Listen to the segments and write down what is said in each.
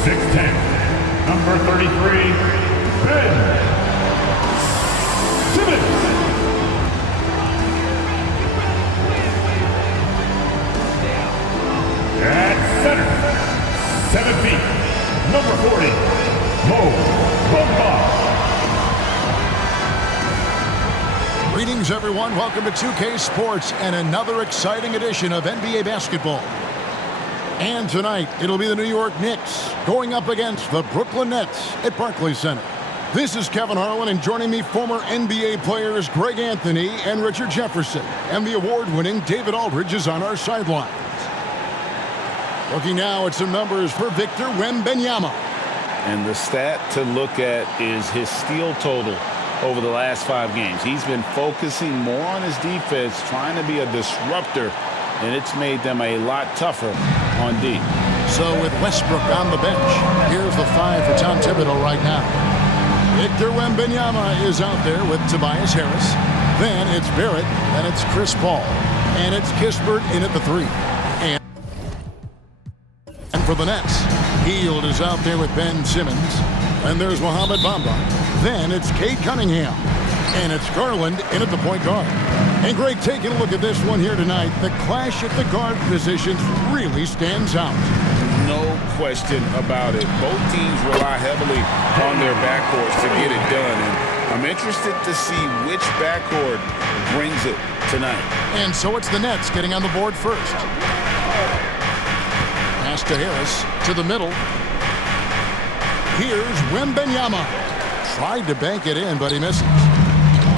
6'10", number 33, Ben Simmons. At center, 7 feet, number 40, Mo Bamba. Greetings, everyone. Welcome to 2K Sports and another exciting edition of NBA basketball. And tonight, it'll be the New York Knicks going up against the Brooklyn Nets at Barclays Center. This is Kevin Harlan, and joining me, former NBA players Greg Anthony and Richard Jefferson. And the award-winning David Aldridge is on our sidelines. Looking now at some numbers for Victor Wembanyama. And the stat to look at is his steal total over the last 5 games. He's been focusing more on his defense, trying to be a disruptor, and it's made them a lot tougher on D. So with Westbrook on the bench, here's the 5 for Tom Thibodeau right now. Victor Wembanyama is out there with Tobias Harris. Then it's Barrett, then it's Chris Paul, and it's Kispert in at the 3. And for the Nets, Hield is out there with Ben Simmons. And there's Mohamed Bamba. Then it's Cade Cunningham. And it's Garland in at the point guard. And Greg, taking a look at this one here tonight, the clash at the guard positions really stands out. No question about it. Both teams rely heavily on their backcourts to get it done. And I'm interested to see which backcourt brings it tonight. And so it's the Nets getting on the board first. Pass to Harris, to the middle. Here's Wembanyama. Tried to bank it in, but he misses.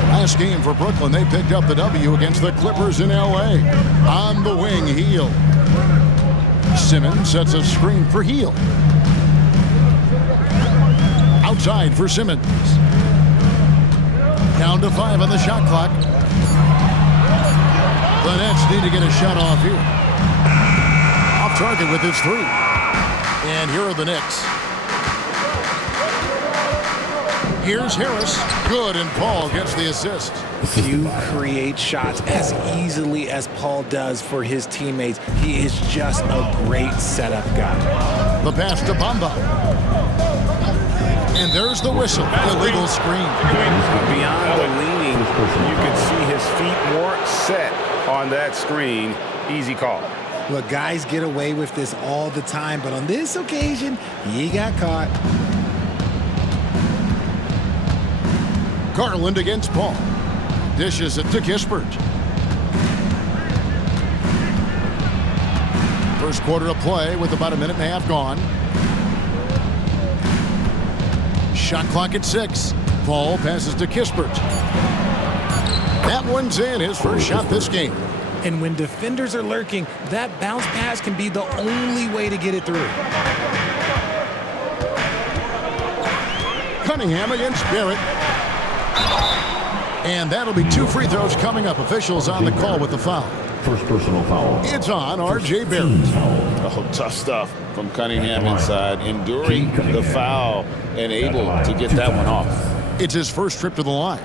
Last game for Brooklyn, they picked up the W against the Clippers in L.A. On the wing, Hield. Simmons sets a screen for Hield. Outside for Simmons. Down to 5 on the shot clock. The Nets need to get a shot off here. Off target with his 3. And here are the Knicks. Here's Harris. Good, and Paul gets the assist. Few create shots as easily as Paul does for his teammates. He is just a great setup guy. The pass to Bamba. And there's the whistle. Illegal screen. Beyond the leaning, you can see his feet more set on that screen. Easy call. Look, guys get away with this all the time, but on this occasion, he got caught. Garland against Paul. Dishes it to Kispert. First quarter of play with about a minute and a half gone. Shot clock at 6. Paul passes to Kispert. That one's in, his first shot this game. And when defenders are lurking, that bounce pass can be the only way to get it through. Cunningham against Barrett. And that'll be 2 free throws coming up. Officials on the call with the foul. First personal foul. It's on R.J. Barrett. Oh, tough stuff from Cunningham inside. Enduring the foul and able to get that one off. It's his first trip to the line.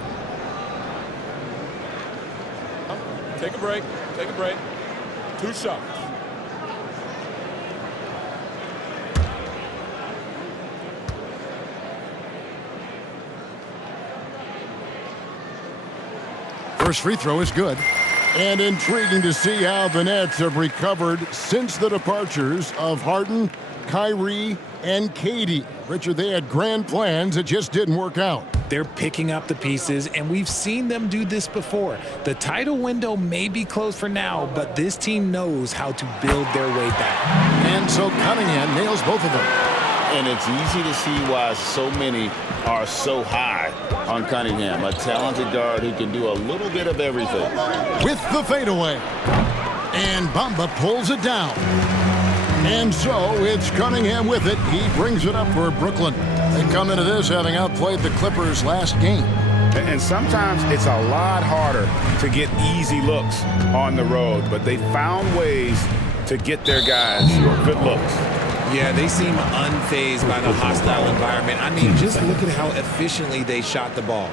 Take a break. Take a break. 2 shots. First free throw is good. And intriguing to see how the Nets have recovered since the departures of Harden, Kyrie, and KD. Richard, they had grand plans. It just didn't work out. They're picking up the pieces, and we've seen them do this before. The title window may be closed for now, but this team knows how to build their way back. And so Cunningham nails both of them. And it's easy to see why so many are so high on Cunningham, a talented guard who can do a little bit of everything. With the fadeaway. And Bamba pulls it down. And so it's Cunningham with it. He brings it up for Brooklyn. They come into this having outplayed the Clippers last game. And sometimes it's a lot harder to get easy looks on the road, but they found ways to get their guys good looks. Yeah, they seem unfazed by the hostile environment. I mean, just look at how efficiently they shot the ball.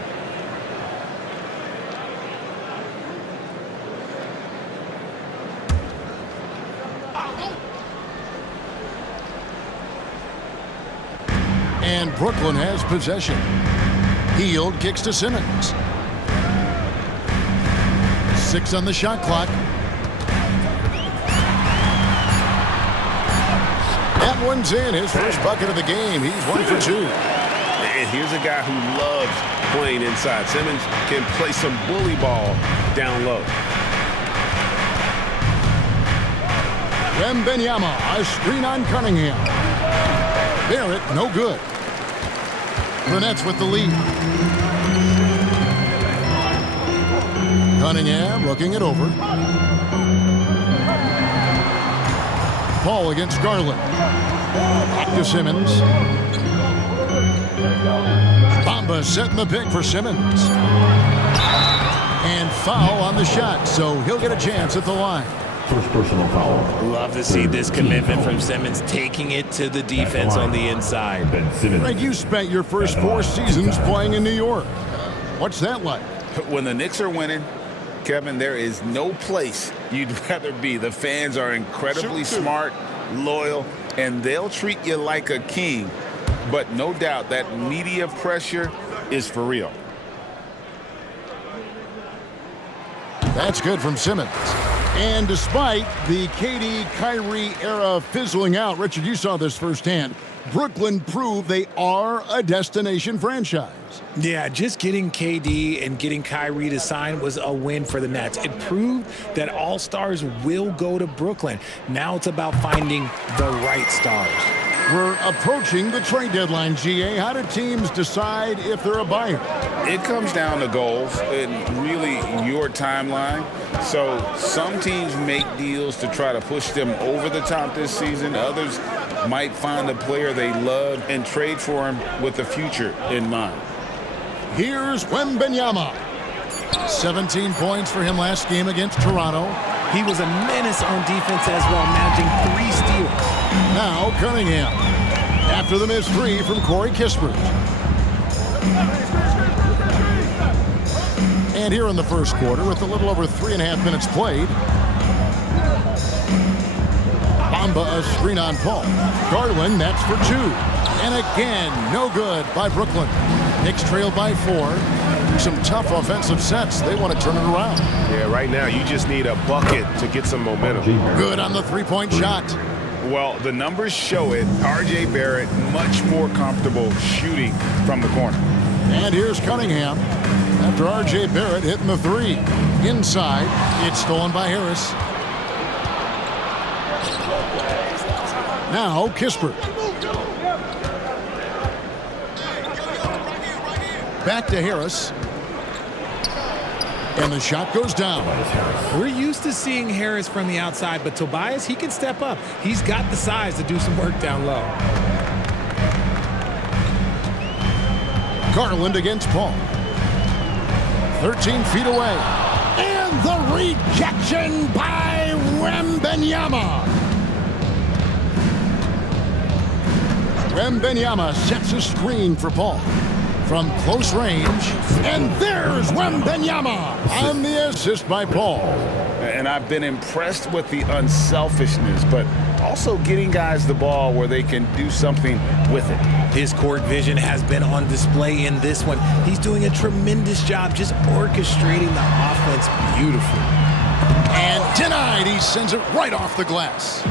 And Brooklyn has possession. Hield kicks to Simmons. 6 on the shot clock. That one's in. His first bucket of the game. He's 1 for 2. And here's a guy who loves playing inside. Simmons can play some bully ball down low. Wembanyama, a screen on Cunningham. Barrett, no good. The Nets with the lead. Cunningham looking it over. Paul against Garland. Back to Simmons. Bamba setting the pick for Simmons. And foul on the shot, so he'll get a chance at the line. First personal foul. Love to see this commitment from Simmons, taking it to the defense on the inside. Ben Simmons. Greg, you spent your first 4 seasons playing in New York. What's that like? When the Knicks are winning, Kevin, there is no place you'd rather be. The fans are incredibly smart, loyal, and they'll treat you like a king. But no doubt that media pressure is for real. That's good from Simmons. And despite the KD-Kyrie era fizzling out, Richard, you saw this firsthand, Brooklyn proved they are a destination franchise. Yeah, just getting KD and getting Kyrie to sign was a win for the Nets. It proved that all stars will go to Brooklyn. Now it's about finding the right stars. We're approaching the trade deadline, GA. How do teams decide if they're a buyer? It comes down to goals and really your timeline. So some teams make deals to try to push them over the top this season. Others might find a player they love and trade for him with the future in mind. Here's Wembanyama. 17 points for him last game against Toronto. He was a menace on defense as well, managing 3 steals. Now Cunningham. After the missed 3 from Corey Kispert. And here in the first quarter, with a little over 3.5 minutes played, Bamba a screen on Paul. Garland, that's for 2. And again, no good by Brooklyn. Knicks trailed by 4. Some tough offensive sets. They want to turn it around. Yeah, right now you just need a bucket to get some momentum. Good on the 3-point shot. Well, the numbers show it. R.J. Barrett much more comfortable shooting from the corner. And here's Cunningham. After R.J. Barrett hitting the 3. Inside, it's stolen by Harris. Now Kispert. Back to Harris. And the shot goes down. We're used to seeing Harris from the outside, but Tobias, he can step up. He's got the size to do some work down low. Garland against Paul. 13 feet away. And the rejection by Wembanyama. Wembanyama sets a screen for Paul from close range. And there's Wembanyama on the assist by Paul. And I've been impressed with the unselfishness, but also getting guys the ball where they can do something with it. His court vision has been on display in this one. He's doing a tremendous job just orchestrating the offense beautifully. And denied. He sends it right off the glass.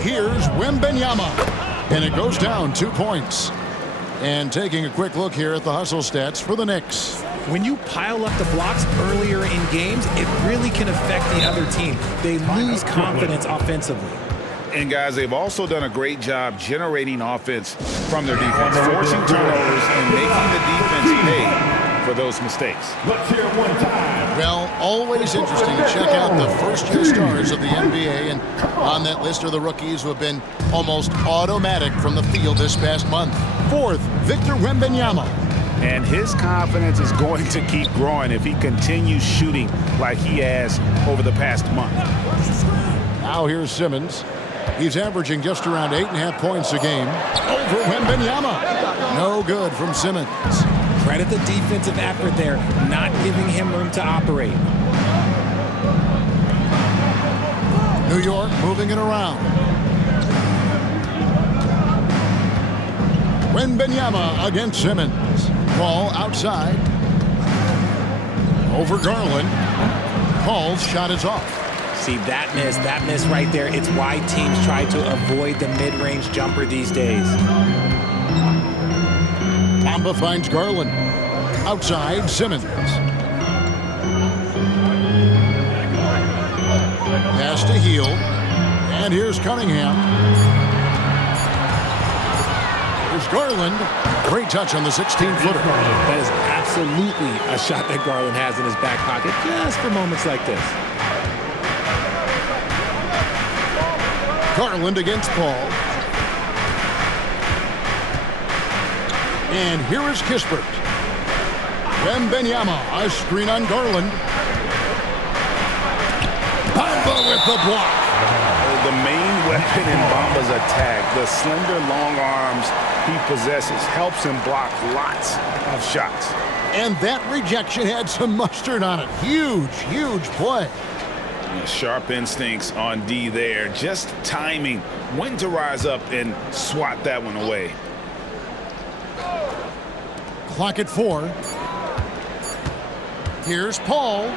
Here's Wembanyama. And it goes down 2 points. And taking a quick look here at the hustle stats for the Knicks. When you pile up the blocks earlier in games, it really can affect the other team. They lose confidence offensively. And guys, they've also done a great job generating offense from their defense, forcing turnovers and making the defense pay for those mistakes. Let's hear it one time. Well, always interesting to check out the first-year stars of the NBA. And on that list are the rookies who have been almost automatic from the field this past month. 4th, Victor Wembanyama. And his confidence is going to keep growing if he continues shooting like he has over the past month. Now here's Simmons. He's averaging just around 8.5 points a game. Over Wembanyama. No good from Simmons. Credit the defensive effort there, not giving him room to operate. New York moving it around. Wembanyama against Simmons. Ball outside. Over Garland. Paul's shot is off. See, that miss right there, it's why teams try to avoid the mid-range jumper these days. Bamba finds Garland. Outside, Simmons. Pass to Heel. And here's Cunningham. Here's Garland. Great touch on the 16-footer. That is absolutely a shot that Garland has in his back pocket just for moments like this. Garland against Paul. And here is Kispert. Wembanyama, a screen on Garland. Bamba with the block. The main weapon in Bamba's attack, the slender, long arms he possesses, helps him block lots of shots. And that rejection had some mustard on it. Huge, huge play. Sharp instincts on D there. Just timing when to rise up and swat that one away. Clock at 4. Here's Paul.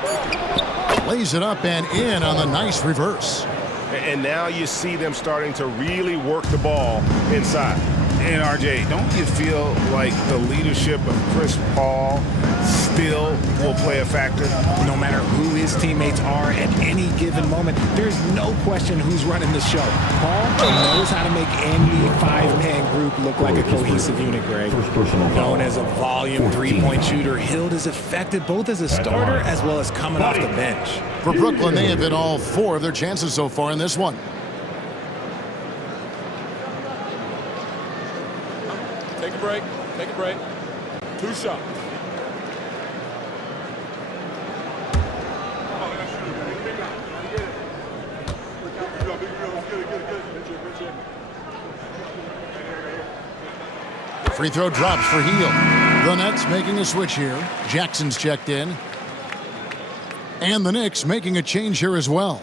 Lays it up and in on the nice reverse. And now you see them starting to really work the ball inside. And RJ, don't you feel like the leadership of Chris Paul still will play a factor? No matter who his teammates are at any given moment, there's no question who's running the show. Paul knows how to make any five-man group look like a cohesive unit, Greg. Known as a volume three-point shooter, Hield is effective both as a starter as well as coming off the bench. For Brooklyn, they have hit all 4 of their chances so far in this one. Take a break. Take a break. 2 shots. Free throw drops for Heel. The Nets making a switch here. Jackson's checked in. And the Knicks making a change here as well.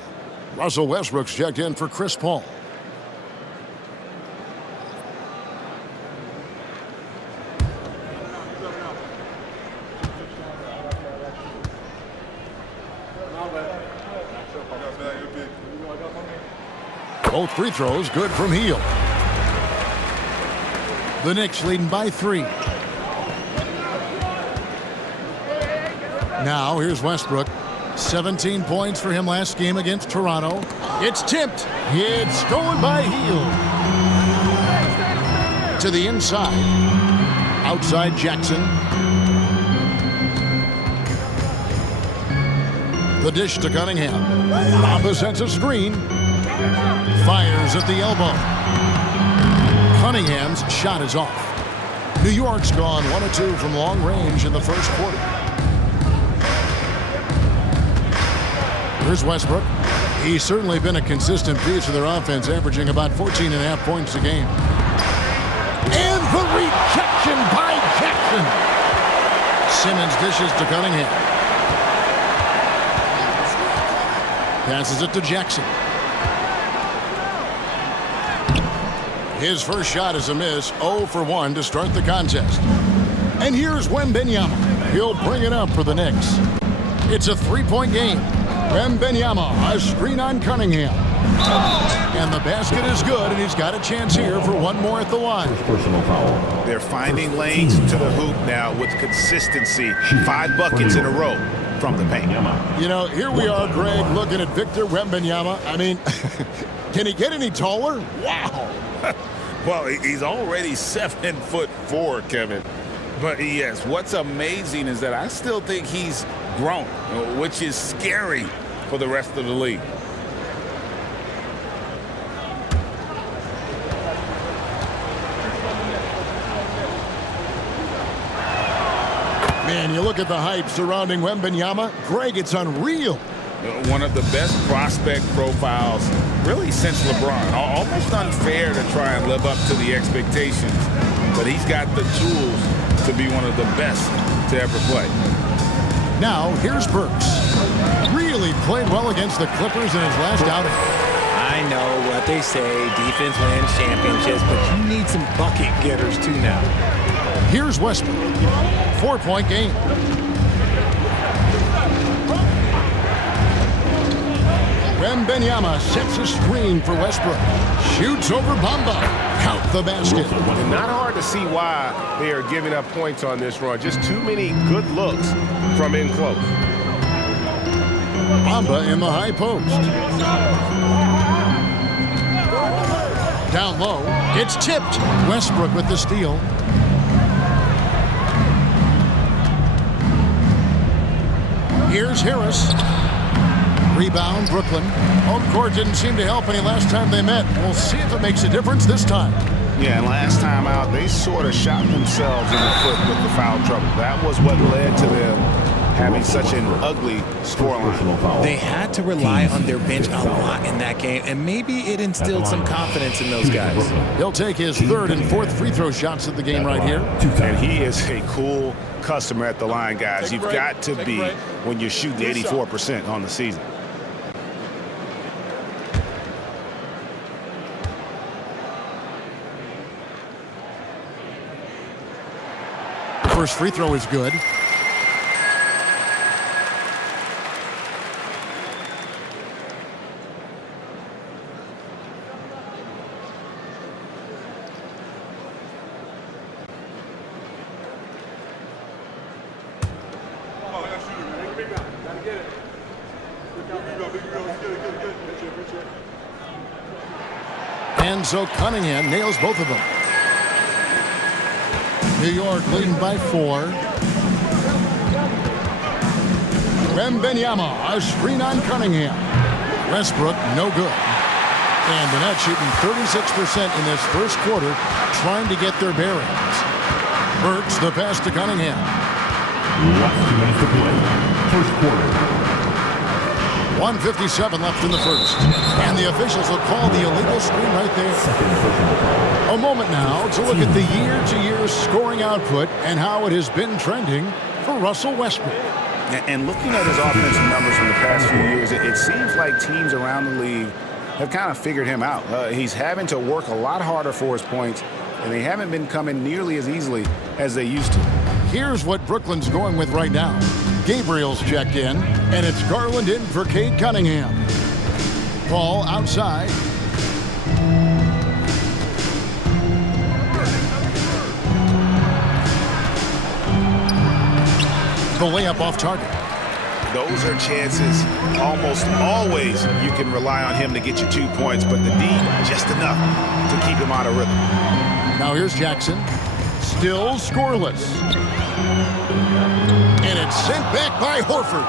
Russell Westbrook's checked in for Chris Paul. Both free throws good from Heel. The Knicks leading by 3. Now here's Westbrook. 17 points for him last game against Toronto. It's tipped. It's stolen by Heel. To the inside. Outside Jackson. The dish to Cunningham. Bamba sets a screen. Fires at the elbow. Cunningham's shot is off. New York's gone 1 of 2 from long range in the first quarter. Here's Westbrook. He's certainly been a consistent piece of their offense, averaging about 14.5 points a game. And the rejection by Jackson. Simmons dishes to Cunningham. Passes it to Jackson. His first shot is a miss, 0 for 1 to start the contest. And here's Wembanyama. He'll bring it up for the Knicks. It's a 3-point game. Wembanyama, a screen on Cunningham. And the basket is good, and he's got a chance here for 1 more at the line. Personal foul. They're finding lanes to the hoop now with consistency. 5 buckets in a row from the paint. You know, here we are, Greg, looking at Victor Wembanyama. I mean, can he get any taller? Wow. Well, he's already 7'4", Kevin. But yes, what's amazing is that I still think he's grown, which is scary for the rest of the league. Man, you look at the hype surrounding Wembanyama. Greg, it's unreal. One of the best prospect profiles really since LeBron. Almost unfair to try and live up to the expectations, but he's got the tools to be one of the best to ever play. Now, here's Burks. Really played well against the Clippers in his last outing. I know what They say defense wins championships, but you need some bucket getters too now. Here's Westbrook. 4-point game. Wembanyama sets a screen for Westbrook. Shoots over Bamba. Count the basket. And not hard to see why they are giving up points on this run. Just too many good looks from in close. Bamba in the high post. Down low. It's tipped. Westbrook with the steal. Here's Harris. Rebound, Brooklyn. Home court didn't seem to help any last time they met. We'll see if it makes a difference this time. Yeah, and last time out, they sort of shot themselves in the foot with the foul trouble. That was what led to them having such an ugly scoreline. They had to rely on their bench a lot in that game, and maybe it instilled some confidence in those guys. He'll take his third and fourth free throw shots of the game right here. And he is a cool customer at the line, guys. You've got to be when you're shooting 84% on the season. First free throw is good. And so Cunningham nails both of them. New York leading by 4. Wembanyama, a screen on Cunningham. Westbrook, no good. And the Nets shooting 36% in this first quarter, trying to get their bearings. Burks the pass to Cunningham. Last 2 minutes to play. First quarter. 1:57 left in the first. And the officials will call the illegal screen right there. A moment now to look at the year-to-year scoring output and how it has been trending for Russell Westbrook. And looking at his offensive numbers from the past few years, it seems like teams around the league have kind of figured him out. He's having to work a lot harder for his points, and they haven't been coming nearly as easily as they used to. Here's what Brooklyn's going with right now. Gabriel's checked in, and it's Garland in for Cade Cunningham. Paul outside. The layup off target. Those are chances. Almost always you can rely on him to get you 2 points, but the D, just enough to keep him out of rhythm. Now here's Jackson. Still scoreless. And it's sent back by Horford.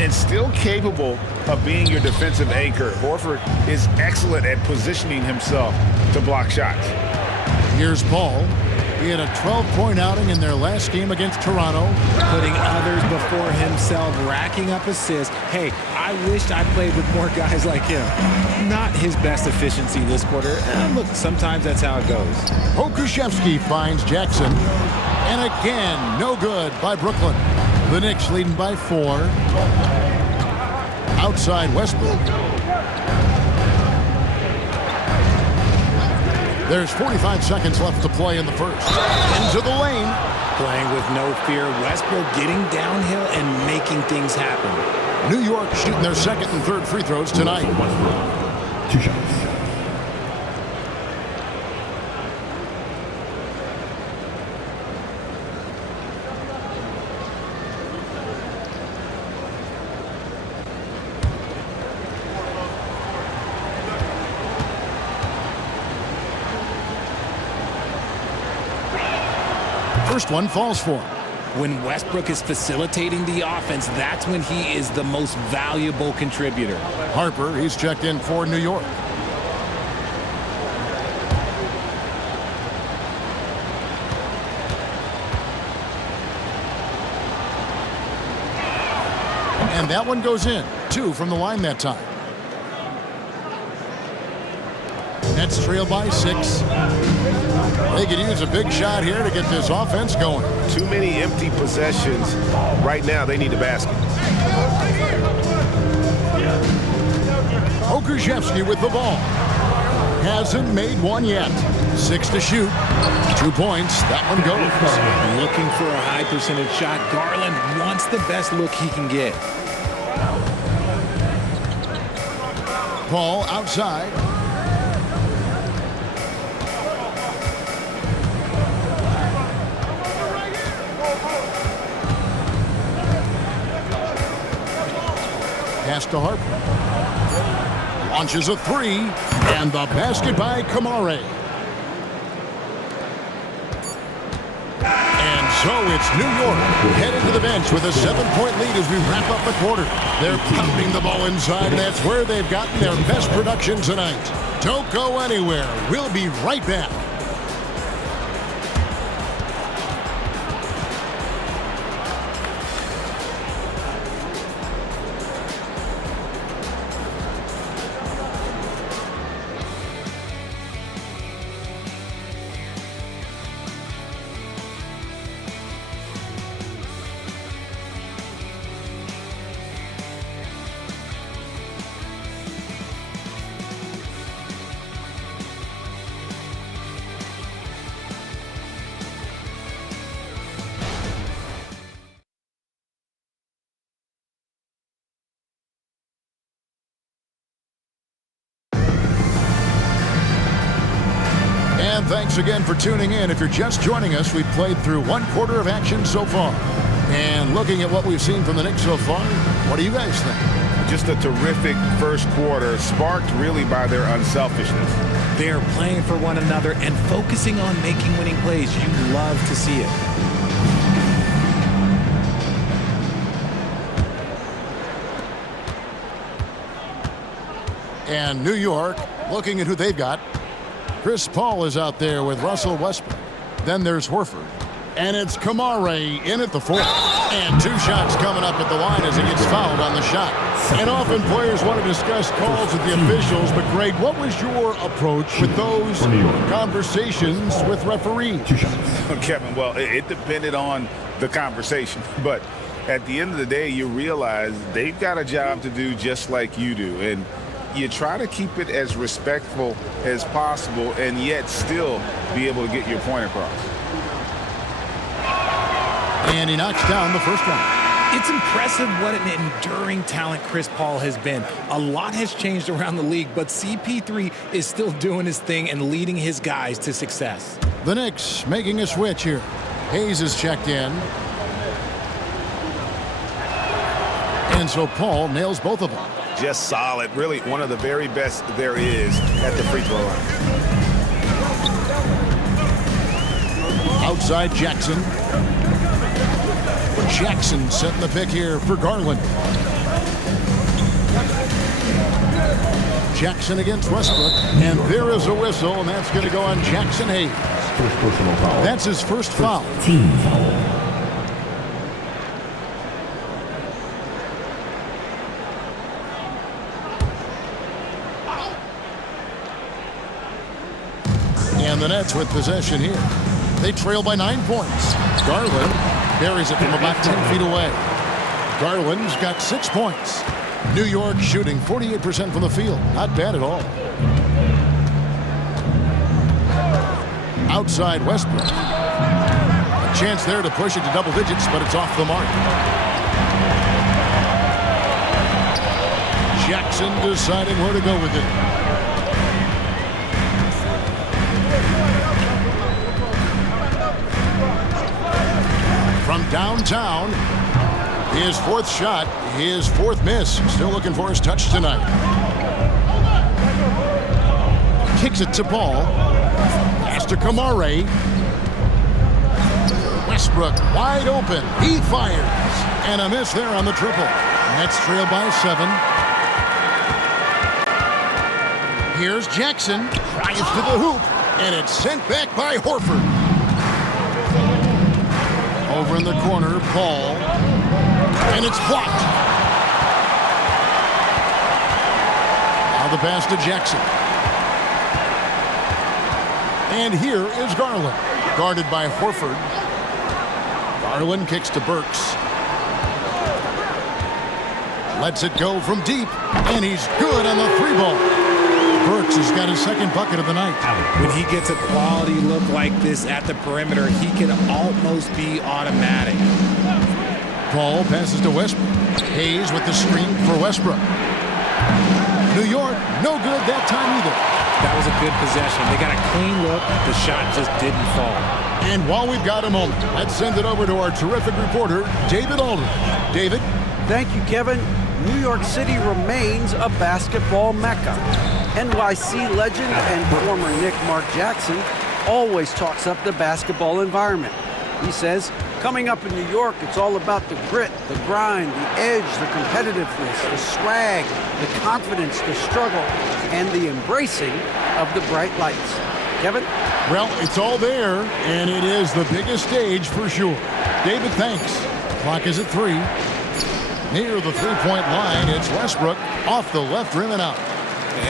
And still capable of being your defensive anchor. Horford is excellent at positioning himself to block shots. Here's Paul. He had a 12-point outing in their last game against Toronto. Putting others before himself, racking up assists. Hey, I wished I played with more guys like him. Not his best efficiency this quarter. And look, sometimes that's how it goes. Pokusevski finds Jackson. And again, no good by Brooklyn. The Knicks leading by 4. Outside Westbrook. There's 45 seconds left to play in the first. Into the lane. Playing with no fear. Westbrook getting downhill and making things happen. New York shooting their second and third free throws tonight. Westbrook. 2 shots. First one falls for him. When Westbrook is facilitating the offense, that's when he is the most valuable contributor. Harper, he's checked in for New York. And that one goes in. 2 from the line that time. Nets trail by 6. They could use a big shot here to get this offense going. Too many empty possessions. Right now, they need a basket. Pokusevski with the ball. hasn't made one yet. 6 to shoot. 2 points. That one goes. Looking for a high percentage shot. Garland wants the best look he can get. Paul outside. Pass to Harper. Launches a 3, and the basket by Kamare. And so it's New York headed to the bench with a 7-point lead as we wrap up the quarter. They're pounding the ball inside, and that's where they've gotten their best production tonight. Don't go anywhere. We'll be right back. And thanks again for tuning in. If you're just joining us, we've played through 1 quarter of action so far. And looking at what we've seen from the Knicks so far, what do you guys think? Just a terrific first quarter, sparked really by their unselfishness. They're playing for one another and focusing on making winning plays. You love to see it. And New York, looking at who they've got. Chris Paul is out there with Russell Westbrook. Then there's Horford. And it's Kamare in at the 4th. And 2 shots coming up at the line as he gets fouled on the shot. And often players want to discuss calls with the officials, but Greg, what was your approach with those conversations with referees? 2 shots. Kevin, well, it depended on the conversation. But at the end of the day, you realize they've got a job to do just like you do. And you try to keep it as respectful as possible and yet still be able to get your point across. And he knocks down the first one. It's impressive what an enduring talent Chris Paul has been. A lot has changed around the league, but CP3 is still doing his thing and leading his guys to success. The Knicks making a switch here. Hayes is checked in. And so Paul nails both of them. Just solid. Really one of the very best there is at the free throw line. Outside Jackson. Jackson setting the pick here for Garland. Jackson against Westbrook. And there is a whistle, and that's going to go on Jackson Hayes. First personal foul. That's his first foul. Team foul. And the Nets with possession here. They trail by 9 points. Garland buries it from about 10 feet away. Garland's got 6 points. New York shooting 48% from the field. Not bad at all. Outside Westbrook. A chance there to push it to double digits, but it's off the mark. Jackson deciding where to go with it. From downtown, his 4th shot, his 4th miss. Still looking for his touch tonight. Kicks it to Paul. Pass to Kamare. Westbrook wide open. He fires. And a miss there on the triple. Nets trail by 7. Here's Jackson. Drives to the hoop. And it's sent back by Horford. Over in the corner, Paul. And it's blocked. Now the pass to Jackson. And here is Garland. Guarded by Horford. Garland kicks to Burks. Lets it go from deep. And he's good on the 3 ball. Burks has got his second bucket of the night. When he gets a quality look like this at the perimeter, he can almost be automatic. Paul passes to Westbrook. Hayes with the screen for Westbrook. New York, no good that time either. That was a good possession. They got a clean look. The shot just didn't fall. And while we've got a moment, let's send it over to our terrific reporter, David Aldridge. David? Thank you, Kevin. New York City remains a basketball mecca. NYC legend and former Knick Mark Jackson always talks up the basketball environment. He says, coming up in New York, it's all about the grit, the grind, the edge, the competitiveness, the swag, the confidence, the struggle, and the embracing of the bright lights. Kevin? Well, it's all there, and it is the biggest stage for sure. David, thanks. Clock is at 3. Near the three-point line, it's Westbrook off the left rim and out.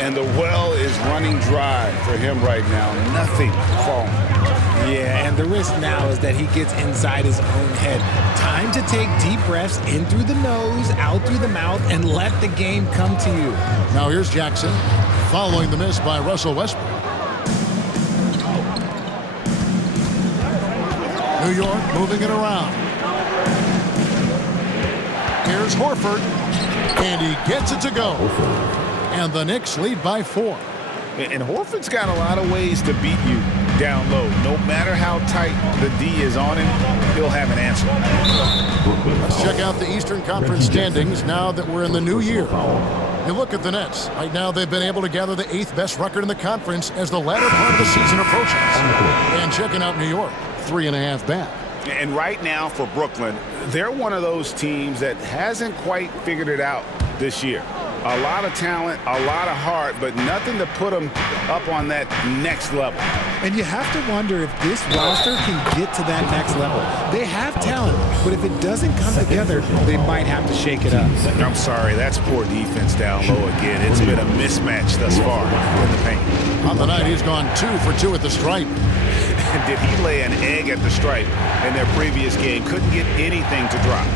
And the well is running dry for him right now. Nothing falling. Yeah, and the risk now is that he gets inside his own head. Time to take deep breaths in through the nose, out through the mouth, and let the game come to you. Now here's Jackson, following the miss by Russell Westbrook. New York moving it around. Here's Horford, and he gets it to go. And the Knicks lead by 4. And Horford's got a lot of ways to beat you down low. No matter how tight the D is on him, he'll have an answer. Let's check out the Eastern Conference standings now that we're in the new year. You look at the Nets. Right now, they've been able to gather the 8th best record in the conference as the latter part of the season approaches. And checking out New York, 3.5 back. And right now for Brooklyn, they're one of those teams that hasn't quite figured it out this year. A lot of talent, a lot of heart, but nothing to put them up on that next level. And you have to wonder if this roster can get to that next level. They have talent, but if it doesn't come together, they might have to shake it up. I'm sorry, that's poor defense down low again. It's been a mismatch thus far in the paint. On the night, he's gone 2 for 2 at the stripe. Did he lay an egg at the stripe in their previous game? Couldn't get anything to drop.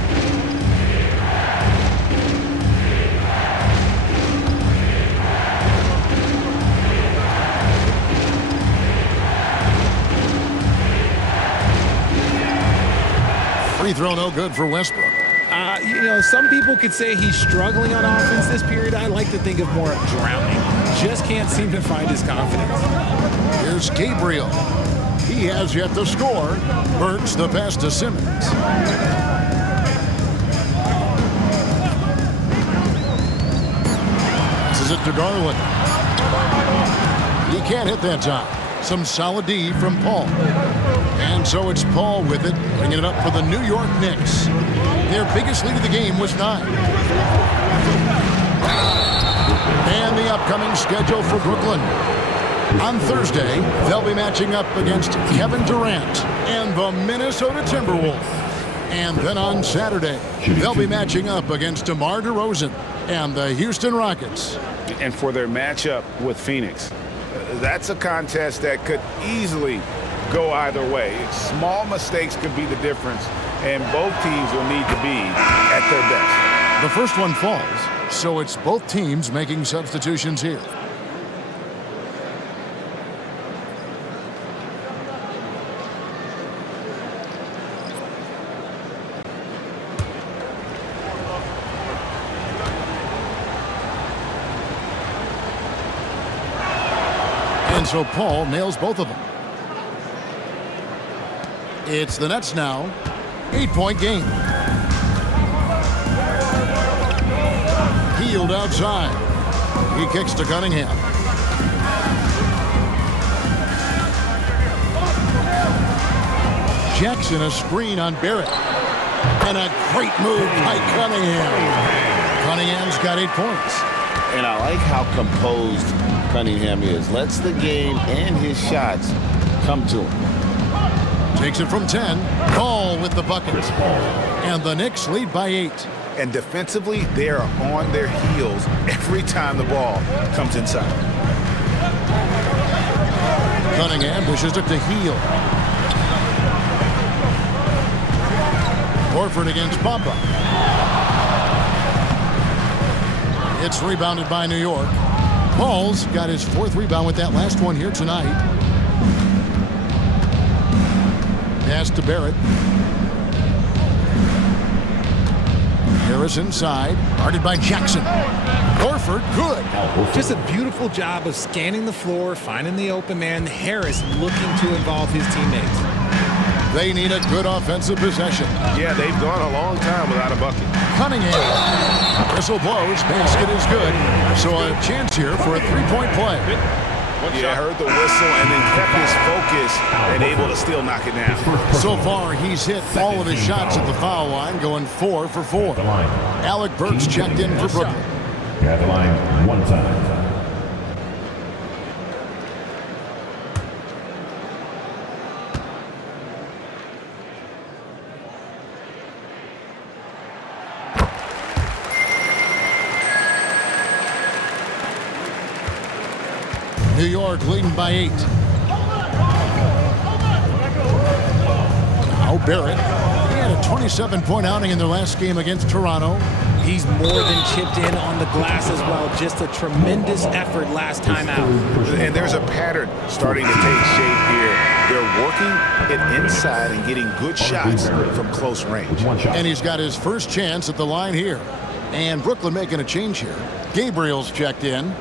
Free throw no good for Westbrook. Some people could say he's struggling on offense this period. I like to think of more of drowning. Just can't seem to find his confidence. Here's Gabriel. He has yet to score. Burks the pass to Simmons. This is it to Garland. He can't hit that time. Some solid D from Paul. And so it's Paul with it, bringing it up for the New York Knicks. Their biggest lead of the game was 9. And the upcoming schedule for Brooklyn. On Thursday, they'll be matching up against Kevin Durant and the Minnesota Timberwolves. And then on Saturday, they'll be matching up against DeMar DeRozan and the Houston Rockets. And for their matchup with Phoenix, that's a contest that could easily go either way. Small mistakes could be the difference, and both teams will need to be at their best. The first one falls, so it's both teams making substitutions here. And so Paul nails both of them. It's the Nets now. 8-point game. Healed outside. He kicks to Cunningham. Jackson a screen on Barrett. And a great move by Cunningham. Cunningham's got 8 points. And I like how composed Cunningham is. Lets the game and his shots come to him. Takes it from 10. Ball with the bucket. And the Knicks lead by 8. And defensively, they are on their heels every time the ball comes inside. Cunningham dishes it to Heel. Horford against Bamba. It's rebounded by New York. Paul's got his 4th rebound with that last one here tonight. Pass to Barrett. Harris inside, guarded by Jackson. Horford, good. Just a beautiful job of scanning the floor, finding the open man. Harris looking to involve his teammates. They need a good offensive possession. Yeah, they've gone a long time without a bucket. Cunningham. Whistle blows. Basket is good. So a chance here for a 3-point play. Yeah, heard the whistle and then kept his focus and able to still knock it down. So far, he's hit all of his shots at the foul line, going 4 for 4. Alec Burks checked in for Brooklyn. At the line, 1 time. New York leading by 8. Now Barrett. He had a 27-point outing in their last game against Toronto. He's more than chipped in on the glass as well. Just a tremendous effort last time out. And there's a pattern starting to take shape here. They're working it inside and getting good shots from close range. And he's got his first chance at the line here. And Brooklyn making a change here. Gabriel's checked in.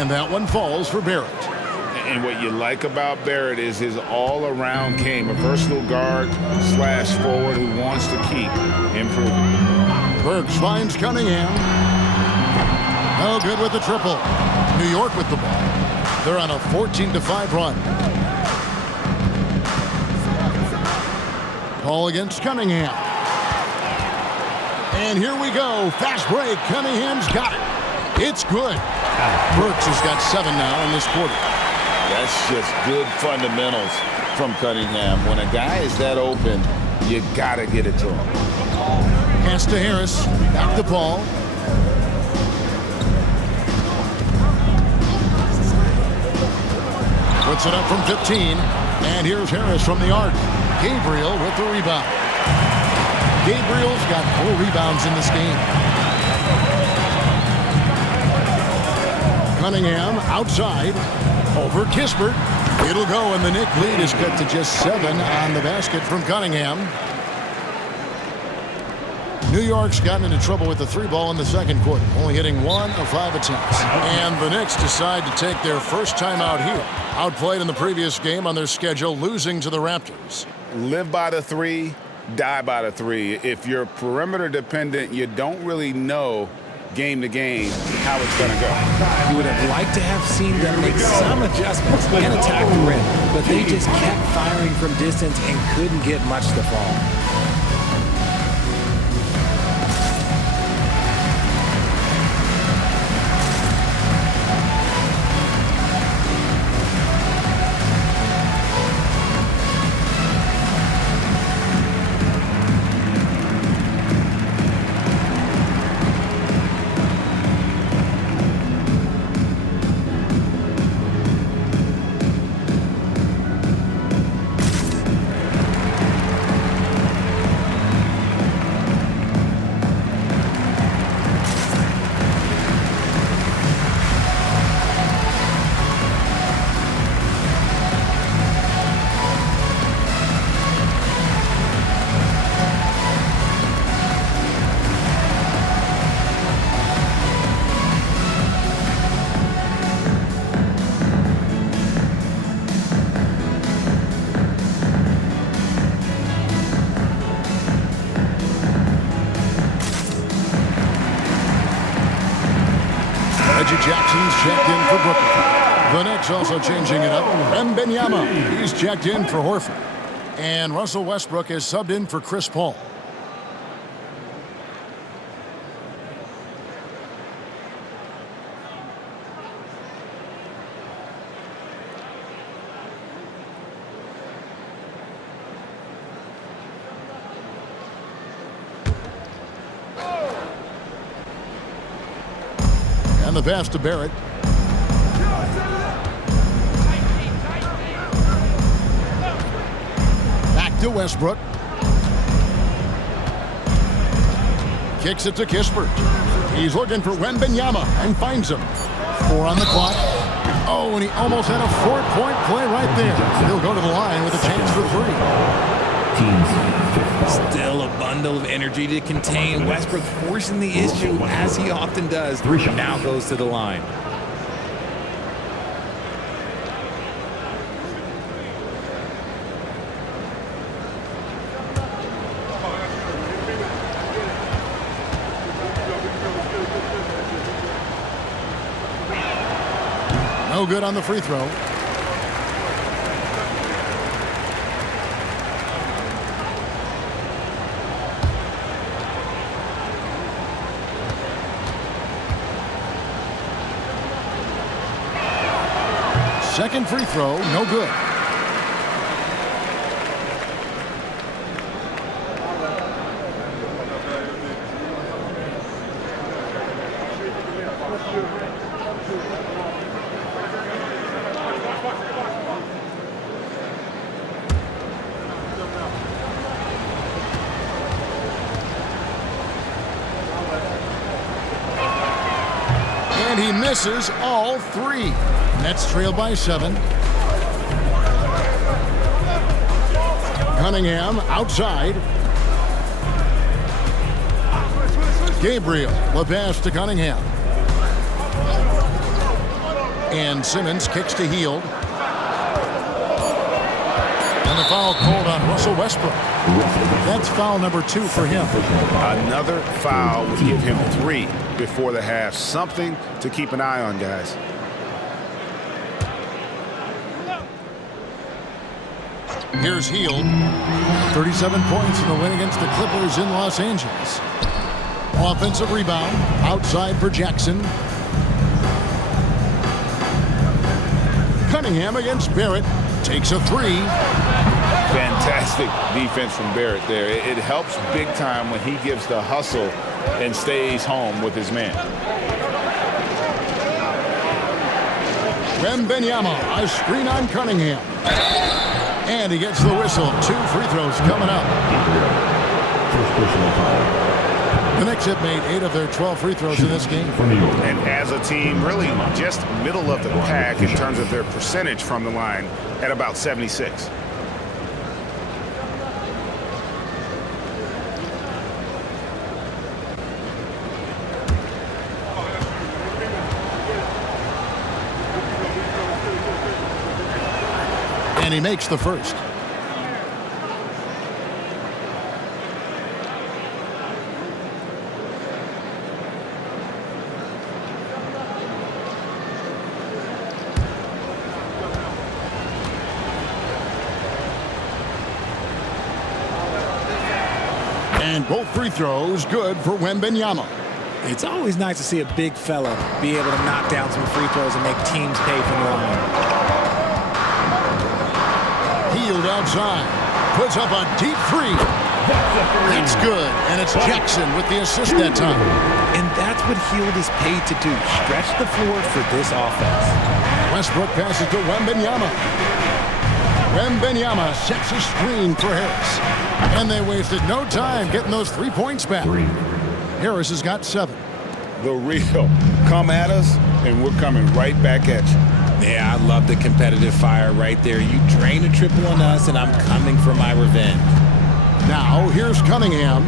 And that one falls for Barrett. And what you like about Barrett is his all-around game, a versatile guard slash forward who wants to keep improving. Burks finds Cunningham. No good with the triple. New York with the ball. They're on a 14-5 run. Ball against Cunningham. And here we go. Fast break. Cunningham's got it. It's good. Burks has got 7 now in this quarter. That's just good fundamentals from Cunningham. When a guy is that open, you got to get it to him. Pass to Harris. Back to Paul. Puts it up from 15. And here's Harris from the arc. Gabriel with the rebound. Gabriel's got 4 rebounds in this game. Cunningham outside over Kispert. It'll go, and the Knicks lead is cut to just 7 on the basket from Cunningham. New York's gotten into trouble with the 3-ball in the second quarter, only hitting 1 of 5 attempts. And the Knicks decide to take their first time out here. Outplayed in the previous game on their schedule, losing to the Raptors. Live by the 3, die by the 3. If you're perimeter dependent, you don't really know game to game how it's going to go. You would have liked to have seen them make some adjustments and attack the rim, but they just kept firing from distance and couldn't get much to fall. Jackson's checked in for Brooklyn. The Knicks also changing it up. Wembanyama, he's checked in for Horford. And Russell Westbrook is subbed in for Chris Paul. And the pass to Barrett. Back to Westbrook. Kicks it to Kispert. He's looking for Wembanyama and finds him. 4 on the clock. Oh, and he almost had a 4-point play right there. He'll go to the line with a chance for 3. Still a bundle of energy to contain. Westbrook forcing the issue, as he often does. Now goes to the line. No good on the free throw. Second free throw, no good. And he misses all 3. Nets trail by 7. Cunningham outside. Gabriel, the pass to Cunningham. And Simmons kicks to Hield. And the foul called on Russell Westbrook. That's foul number 2 for him. Another foul would give him 3 before the half. Something to keep an eye on, guys. Here's Hield. 37 points in the win against the Clippers in Los Angeles. Offensive rebound. Outside for Jackson. Cunningham against Barrett. Takes a 3. Fantastic defense from Barrett there. It helps big time when he gives the hustle and stays home with his man. Wembanyama, a screen on Cunningham. And he gets the whistle. 2 free throws coming up. First personal foul. The Knicks have made 8 of their 12 free throws in this game. And as a team, really just middle of the pack in terms of their percentage from the line at about 76. And he makes the first. And both free throws good for Wembanyama. It's always nice to see a big fella be able to knock down some free throws and make teams pay from the line. Hield outside. Puts up a deep 3. That's good. And it's Jackson with the assist that time. And that's what Hield is paid to do. Stretch the floor for this offense. Westbrook passes to Wembanyama. Wembanyama sets a screen for Harris. And they wasted no time getting those 3 points back. Harris has got 7. The real come at us, and we're coming right back at you. Yeah, I love the competitive fire right there. You drain a triple on us, and I'm coming for my revenge. Now, here's Cunningham.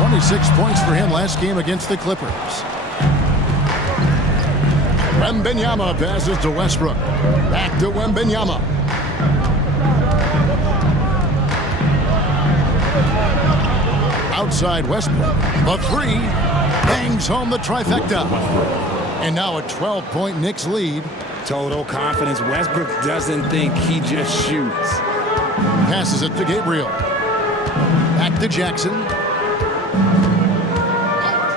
26 points for him last game against the Clippers. Wembanyama passes to Westbrook. Back to Wembanyama. Outside Westbrook. The 3 bangs home the trifecta. And now a 12-point Knicks lead. Total confidence. Westbrook doesn't think, he just shoots. Passes it to Gabriel. Back to Jackson.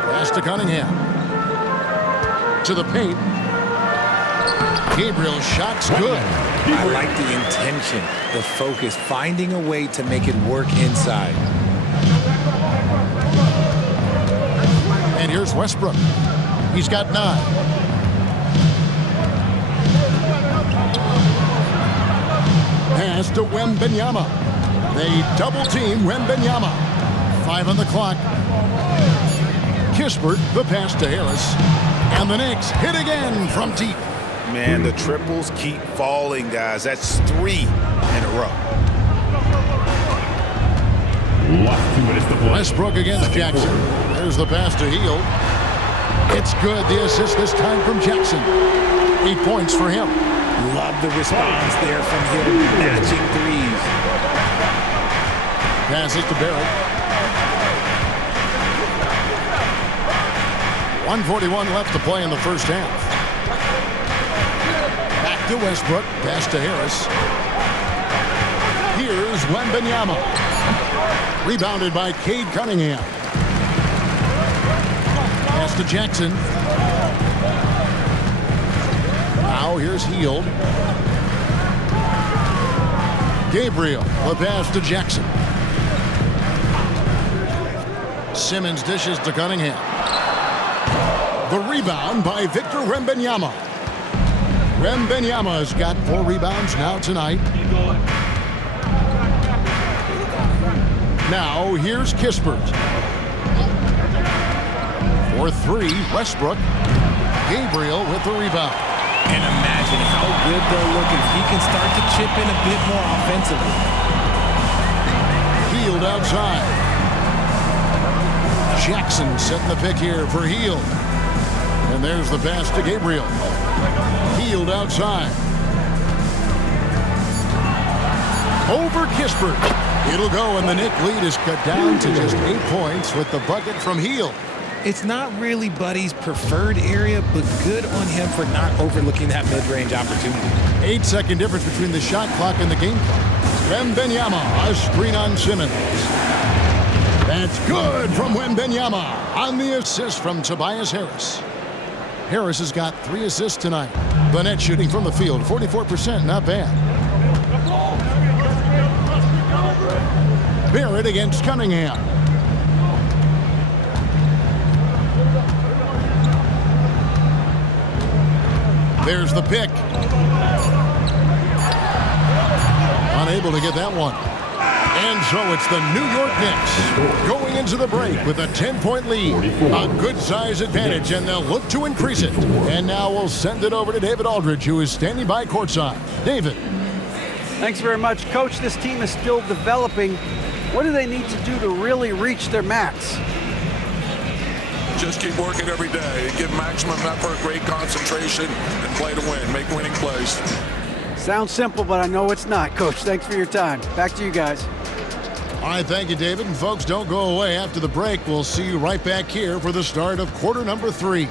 Pass to Cunningham. To the paint. Gabriel's shot's good. I like the intention, the focus, finding a way to make it work inside. And here's Westbrook. He's got 9. Pass to Wembanyama. They double-team Wembanyama. 5 on the clock. Kispert, the pass to Harris. And the Knicks hit again from deep. Man, the triples keep falling, guys. That's 3 in a row. Last 2 minutes to play. Westbrook against Jackson. There's the pass to Hield. It's good. The assist this time from Jackson. 8 points for him. Love the response there from Hield, matching threes. Passes to Barrett. 1:41 left to play in the first half. Back to Westbrook. Pass to Harris. Here's Wembanyama. Rebounded by Cade Cunningham. Pass to Jackson. Now here's Hield. Gabriel, the pass to Jackson. Simmons dishes to Cunningham. The rebound by Victor Wembanyama. Wembanyama has got 4 rebounds now tonight. Now here's Kispert. For 3, Westbrook. Gabriel with the rebound. And imagine how good they'll look if he can start to chip in a bit more offensively. Hield outside. Jackson setting the pick here for Hield. And there's the pass to Gabriel. Hield outside. Over Kispert. It'll go, and the Knicks lead is cut down to just 8 points with the bucket from Hield. It's not really Buddy's preferred area, but good on him for not overlooking that mid-range opportunity. 8-second difference between the shot clock and the game clock. Wembanyama, a screen on Simmons. That's good from Wembanyama on the assist from Tobias Harris. Harris has got 3 assists tonight. The net shooting from the field, 44%, not bad. Barrett against Cunningham. There's the pick. Unable to get that one. And so it's the New York Knicks going into the break with a 10-point lead. A good-size advantage, and they'll look to increase it. And now we'll send it over to David Aldridge, who is standing by courtside. David. Thanks very much, Coach. This team is still developing. What do they need to do to really reach their max? Just keep working every day. Give maximum effort, great concentration, and play to win. Make winning plays. Sounds simple, but I know it's not, Coach. Thanks for your time. Back to you guys. All right, thank you, David. And folks, don't go away. After the break, we'll see you right back here for the start of quarter number 3.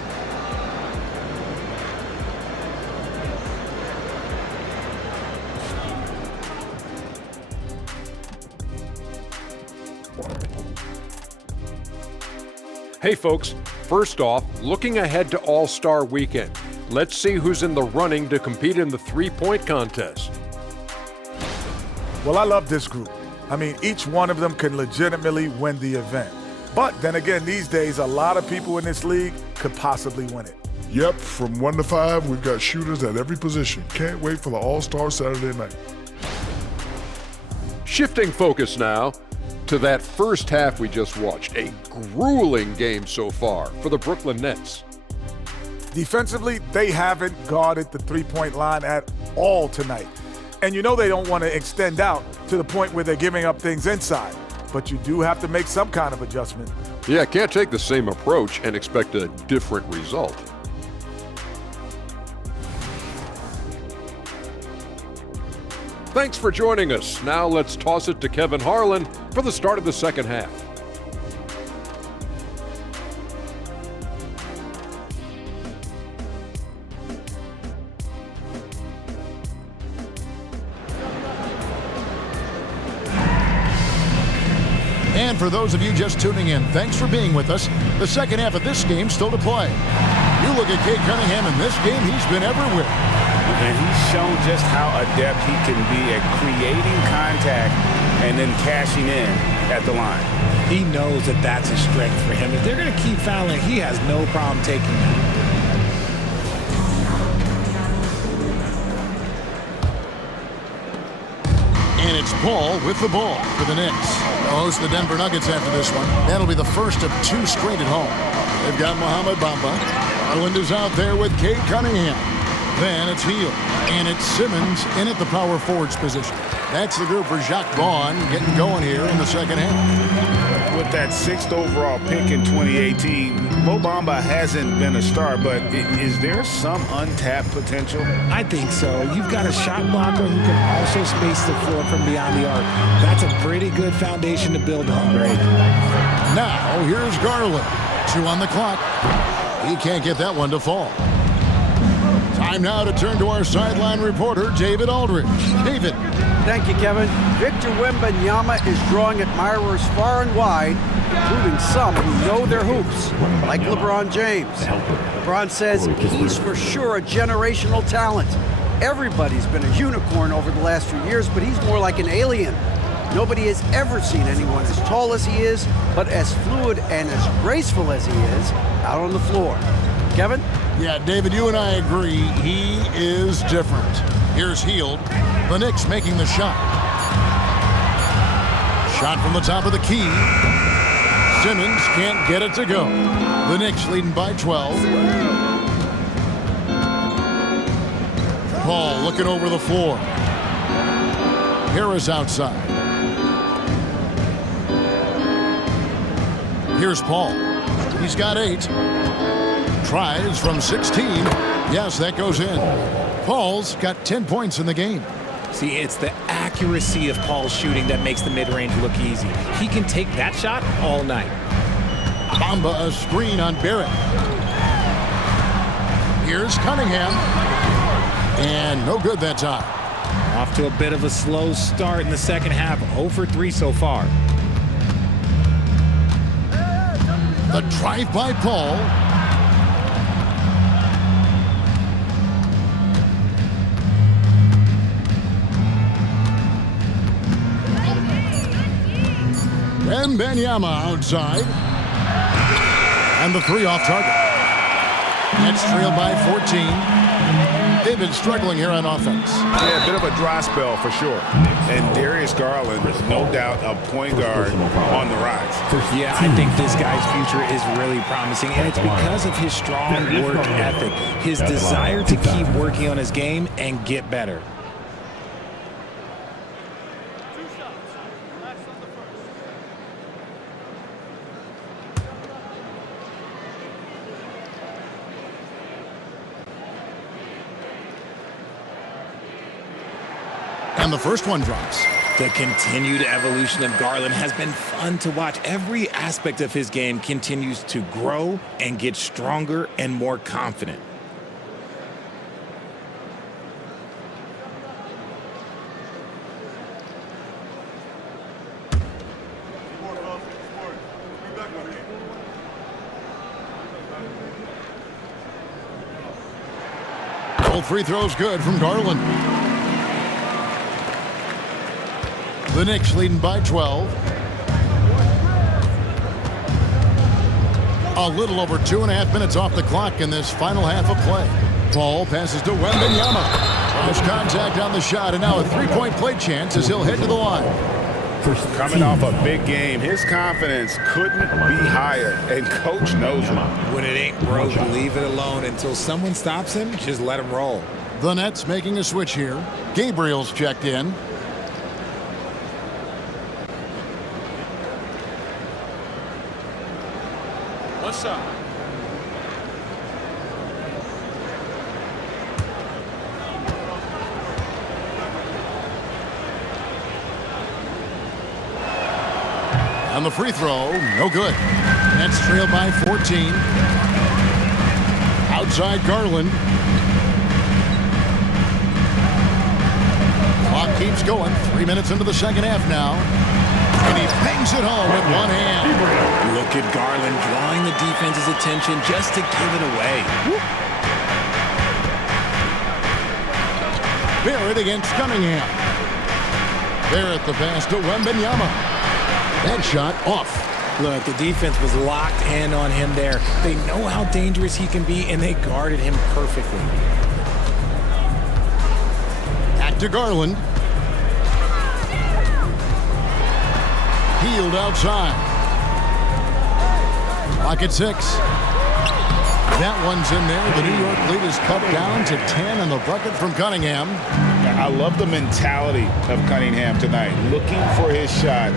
Hey folks, first off, looking ahead to All-Star Weekend. Let's see who's in the running to compete in the three-point contest. Well, I love this group. I mean, each one of them can legitimately win the event. But then again, these days, a lot of people in this league could possibly win it. Yep, from 1 to 5, we've got shooters at every position. Can't wait for the All-Star Saturday night. Shifting focus now to that first half we just watched. A grueling game so far for the Brooklyn Nets. Defensively, they haven't guarded the three-point line at all tonight. And you know they don't want to extend out to the point where they're giving up things inside. But you do have to make some kind of adjustment. Yeah, can't take the same approach and expect a different result. Thanks for joining us. Now let's toss it to Kevin Harlan for the start of the second half. And for those of you just tuning in, thanks for being with us. The second half of this game still to play. You look at Cade Cunningham in this game, he's been everywhere. And he's shown just how adept he can be at creating contact and then cashing in at the line. He knows that that's a strength for him. If they're going to keep fouling, he has no problem taking that. And it's Paul with the ball for the Knicks. They'll host the Denver Nuggets after this one. That'll be the first of 2 straight at home. They've got Mohamed Bamba. Garland is out there with Cade Cunningham. Then it's Hield. And it's Simmons in at the power forwards position. That's the group for Jacques Vaughn getting going here in the second half. With that 6th overall pick in 2018, Mo Bamba hasn't been a star, but is there some untapped potential? I think so. You've got a shot blocker who can also space the floor from beyond the arc. That's a pretty good foundation to build on, Greg. Now, here's Garland. 2 on the clock. He can't get that one to fall. Time now to turn to our sideline reporter, David Aldridge. David. Thank you, Kevin. Victor Wembanyama is drawing admirers far and wide, including some who know their hoops, like LeBron James. LeBron says he's for sure a generational talent. Everybody's been a unicorn over the last few years, but he's more like an alien. Nobody has ever seen anyone as tall as he is, but as fluid and as graceful as he is out on the floor. Kevin? Yeah, David, you and I agree. He is different. Here's Hield. The Knicks making the shot. Shot from the top of the key. Simmons can't get it to go. The Knicks leading by 12. Paul looking over the floor. Harris outside. Here's Paul. He's got 8. Tries from 16. Yes, that goes in. Paul's got 10 points in the game. See, it's the accuracy of Paul's shooting that makes the mid-range look easy. He can take that shot all night. Bamba a screen on Barrett. Here's Cunningham. And no good that time. Off to a bit of a slow start in the second half. 0 for 3 so far. The drive by Paul. Wembanyama outside. And the 3 off target. Nets trailed by 14. They've been struggling here on offense. Yeah, a bit of a dry spell for sure. And Darius Garland, no doubt a point guard on the rise. Yeah, I think this guy's future is really promising, and it's because of his strong work ethic, his desire to keep working on his game and get better. And the first one drops. The continued evolution of Garland has been fun to watch. Every aspect of his game continues to grow and get stronger and more confident. Both free throws good from Garland. The Knicks leading by 12. A little over 2.5 minutes off the clock in this final half of play. Paul passes to Wembanyama. Cross contact on the shot, and now a 3-point play chance as he'll head to the line. Coming off a big game, his confidence couldn't be higher, and coach knows it. When it ain't broke, leave it alone until someone stops him. Just let him roll. The Nets making a switch here. Gabriel's checked in. What's up? On the free throw, no good. Nets trailed by 14. Outside Garland. Clock keeps going. 3 minutes into the second half now. And he bangs it home with one hand. Look at Garland drawing the defense's attention just to give it away. Barrett against Cunningham. Barrett the pass to Wembanyama. That shot off. Look, the defense was locked in on him there. They know how dangerous he can be, and they guarded him perfectly. Back to Garland. Healed outside. Clock at 6. That one's in there. The New York lead is cut down to 10 on the bucket from Cunningham. I love the mentality of Cunningham tonight, looking for his shot,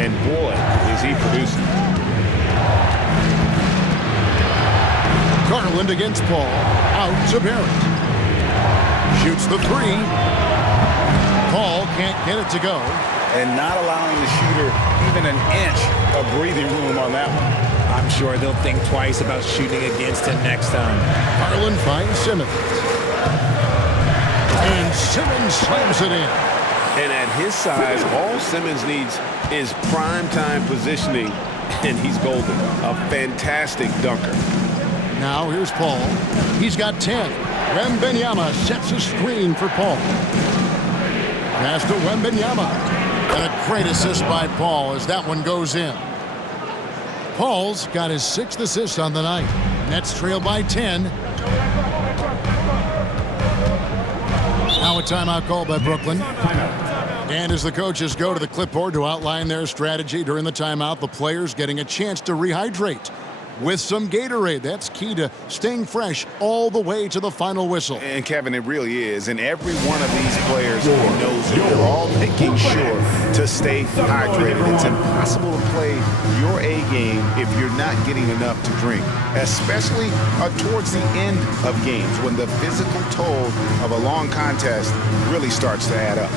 and boy, is he producing. Garland against Paul. Out to Barrett. Shoots the 3. Paul can't get it to go. And not allowing the shooter even an inch of breathing room on that one. I'm sure they'll think twice about shooting against him next time. Garland finds Simmons. And Simmons slams it in. And at his size, all Simmons needs is prime-time positioning, and he's golden. A fantastic dunker. Now here's Paul. He's got 10. Wembanyama sets a screen for Paul. Pass to Wembanyama. And a great assist by Paul as that one goes in. Paul's got his 6th assist on the night. Nets trail by 10. Now a timeout called by Brooklyn. And as the coaches go to the clipboard to outline their strategy during the timeout, the players getting a chance to rehydrate with some Gatorade. That's key to staying fresh all the way to the final whistle. And Kevin, it really is. And every one of these players knows it. They're all making sure to stay hydrated. It's impossible to play your A game if you're not getting enough to drink, especially towards the end of games when the physical toll of a long contest really starts to add up.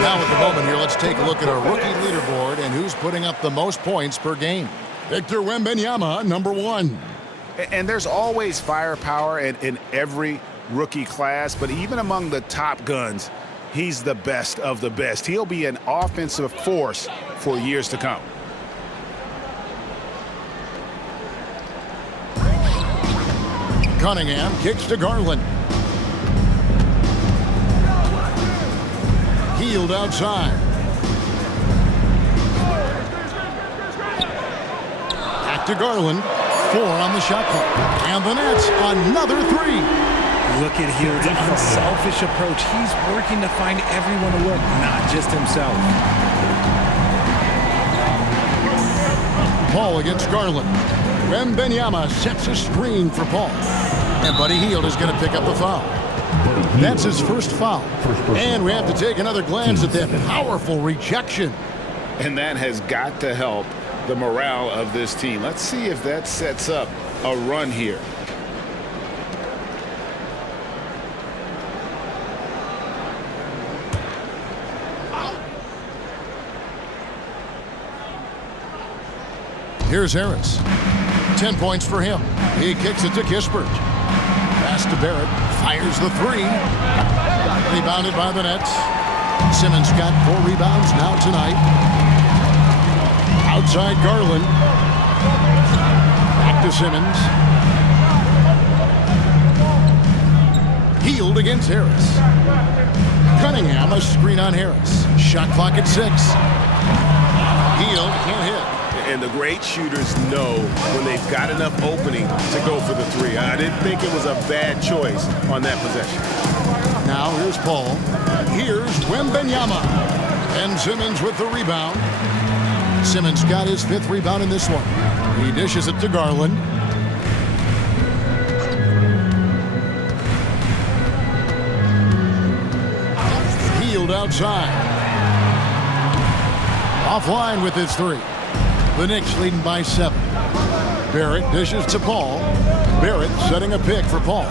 Now at the moment here, let's take a look at our rookie leaderboard and who's putting up the most points per game. Victor Wembanyama, number 1. And there's always firepower in every rookie class, but even among the top guns, he's the best of the best. He'll be an offensive force for years to come. Cunningham kicks to Garland. Healed outside. Back to Garland. 4 on the shot clock. And the Nets, another 3. Look at Hield's unselfish approach. He's working to find everyone to look, not just himself. Paul against Garland. Wembanyama sets a screen for Paul. And Buddy Hield is going to pick up the foul. That's his first foul. And we have to take another glance at that powerful rejection. And that has got to help the morale of this team. Let's see if that sets up a run here. Here's Harris. 10 points for him. He kicks it to Kispert. Pass to Barrett. Fires the 3. Rebounded by the Nets. Simmons got 4 rebounds now tonight. Outside Garland. Back to Simmons. Hield against Harris. Cunningham, a screen on Harris. Shot clock at 6. Hield can't hit. And the great shooters know when they've got enough opening to go for the 3. I didn't think it was a bad choice on that possession. Now here's Paul. Here's Wembanyama. And Simmons with the rebound. Simmons got his 5th rebound in this one. He dishes it to Garland. Hield outside. Offline with his 3. The Knicks leading by 7. Barrett dishes to Paul. Barrett setting a pick for Paul.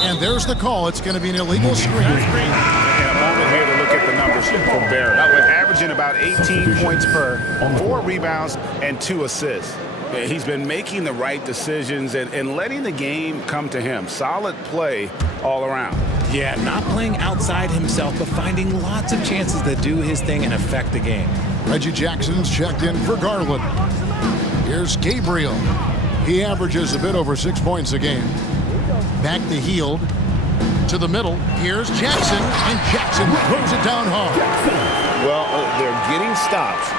And there's the call. It's going to be an illegal screen. And a moment here to look at the numbers for Barrett. Averaging about 18 points per, 4 rebounds, and 2 assists. He's been making the right decisions and letting the game come to him. Solid play all around. Yeah, not playing outside himself, but finding lots of chances to do his thing and affect the game. Reggie Jackson's checked in for Garland. Here's Gabriel. He averages a bit over 6 points a game. Back to Hield. To the middle. Here's Jackson, and Jackson throws it down hard. Well, they're getting stops,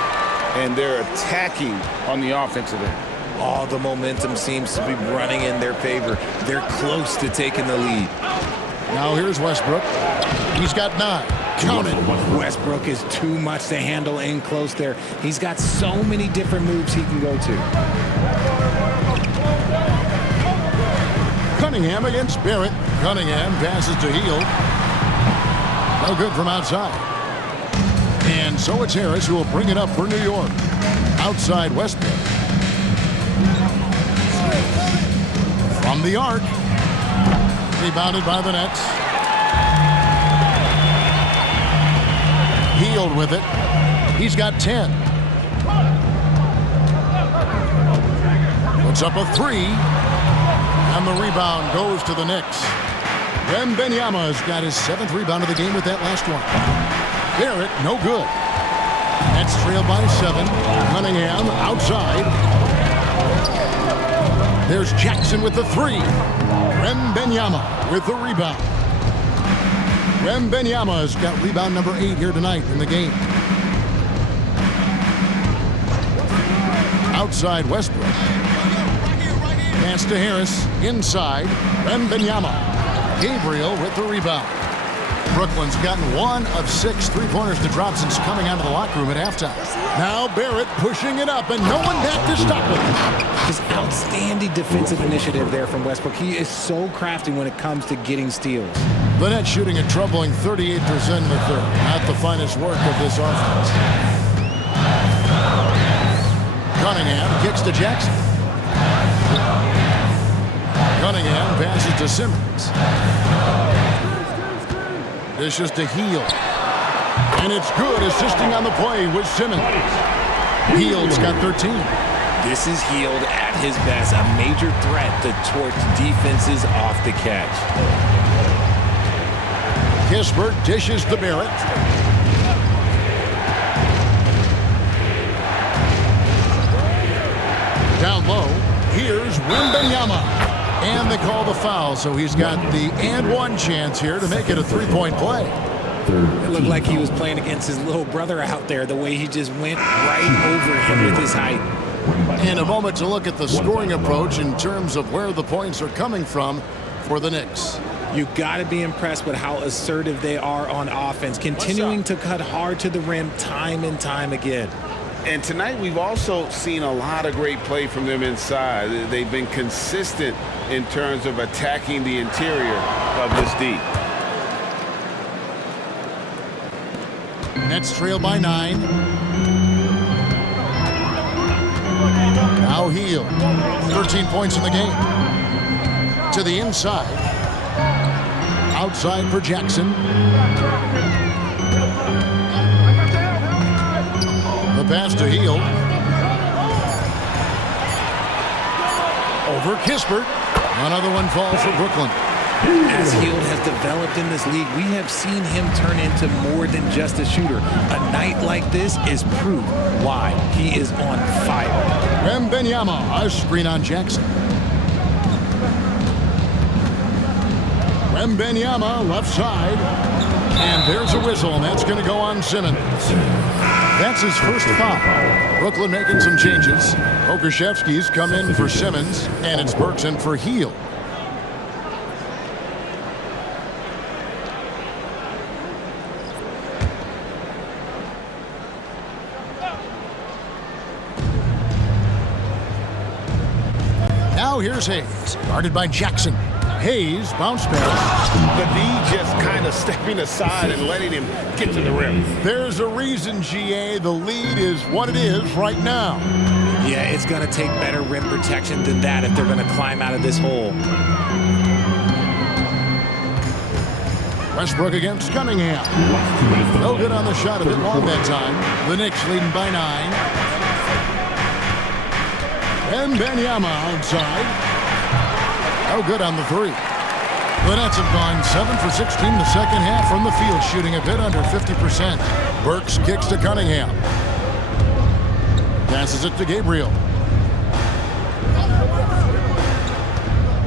and they're attacking on the offensive end. All the momentum seems to be running in their favor. They're close to taking the lead. Now here's Westbrook. He's got 9. Count it. Westbrook is too much to handle in close there. He's got so many different moves he can go to. Cunningham against Barrett. Cunningham passes to Hield. No good from outside. And so it's Harris who will bring it up for New York. Outside Westbrook. From the arc. Rebounded by the Nets. Hield with it. He's got 10. Puts up a 3. And the rebound goes to the Knicks. Wembanyama's got his 7th rebound of the game with that last one. Barrett, no good. Nets trail by 7. Cunningham outside. There's Jackson with the 3. Wembanyama with the rebound. Wembanyama's got rebound number 8 here tonight in the game. Outside Westbrook. Pass to Harris. Inside. Wembanyama. Gabriel with the rebound. Brooklyn's gotten 1 of 6 3-pointers to drop since coming out of the locker room at halftime. Now Barrett pushing it up, and no one back to stop it. Just outstanding defensive initiative there from Westbrook. He is so crafty when it comes to getting steals. The Nets shooting a troubling 38% in the third. Not the finest work of this offense. Cunningham kicks to Jackson. Cunningham passes to Simmons. Dishes to Hield. And it's good, assisting on the play with Simmons. Hield's got 13. This is Hield at his best, a major threat to torch defenses off the catch. Kispert dishes to Barrett. Down low, here's Wembanyama. And they call the foul, so he's got the and-one chance here to make it a 3-point play. It looked like he was playing against his little brother out there, the way he just went right over him with his height. And a moment to look at the scoring approach in terms of where the points are coming from for the Knicks. You got to be impressed with how assertive they are on offense, continuing to cut hard to the rim time and time again. And tonight we've also seen a lot of great play from them inside. They've been consistent in terms of attacking the interior of this D. Nets trail by 9. Now Hield. 13 points in the game. To the inside. Outside for Jackson. The pass to Hield. Over Kispert. Another one falls for Brooklyn. As Hield has developed in this league, we have seen him turn into more than just a shooter. A night like this is proof why he is on fire. Wembanyama, a screen on Jackson. Wembanyama, left side. And there's a whistle, and that's going to go on Simmons. That's his first foul. Brooklyn making some changes. Okashevsky's come in for Simmons, and it's Burks in for Hield. Now here's Hayes, guarded by Jackson. Hayes, bounce pass. The D just kind of stepping aside and letting him get to the rim. There's a reason, GA, the lead is what it is right now. Yeah, it's going to take better rim protection than that if they're going to climb out of this hole. Westbrook against Cunningham. No good on the shot, a bit long that time. The Knicks leading by 9. And Wembanyama outside. No good on the 3. The Nets have gone 7 for 16 the second half from the field, shooting a bit under 50%. Burks kicks to Cunningham. Passes it to Gabriel.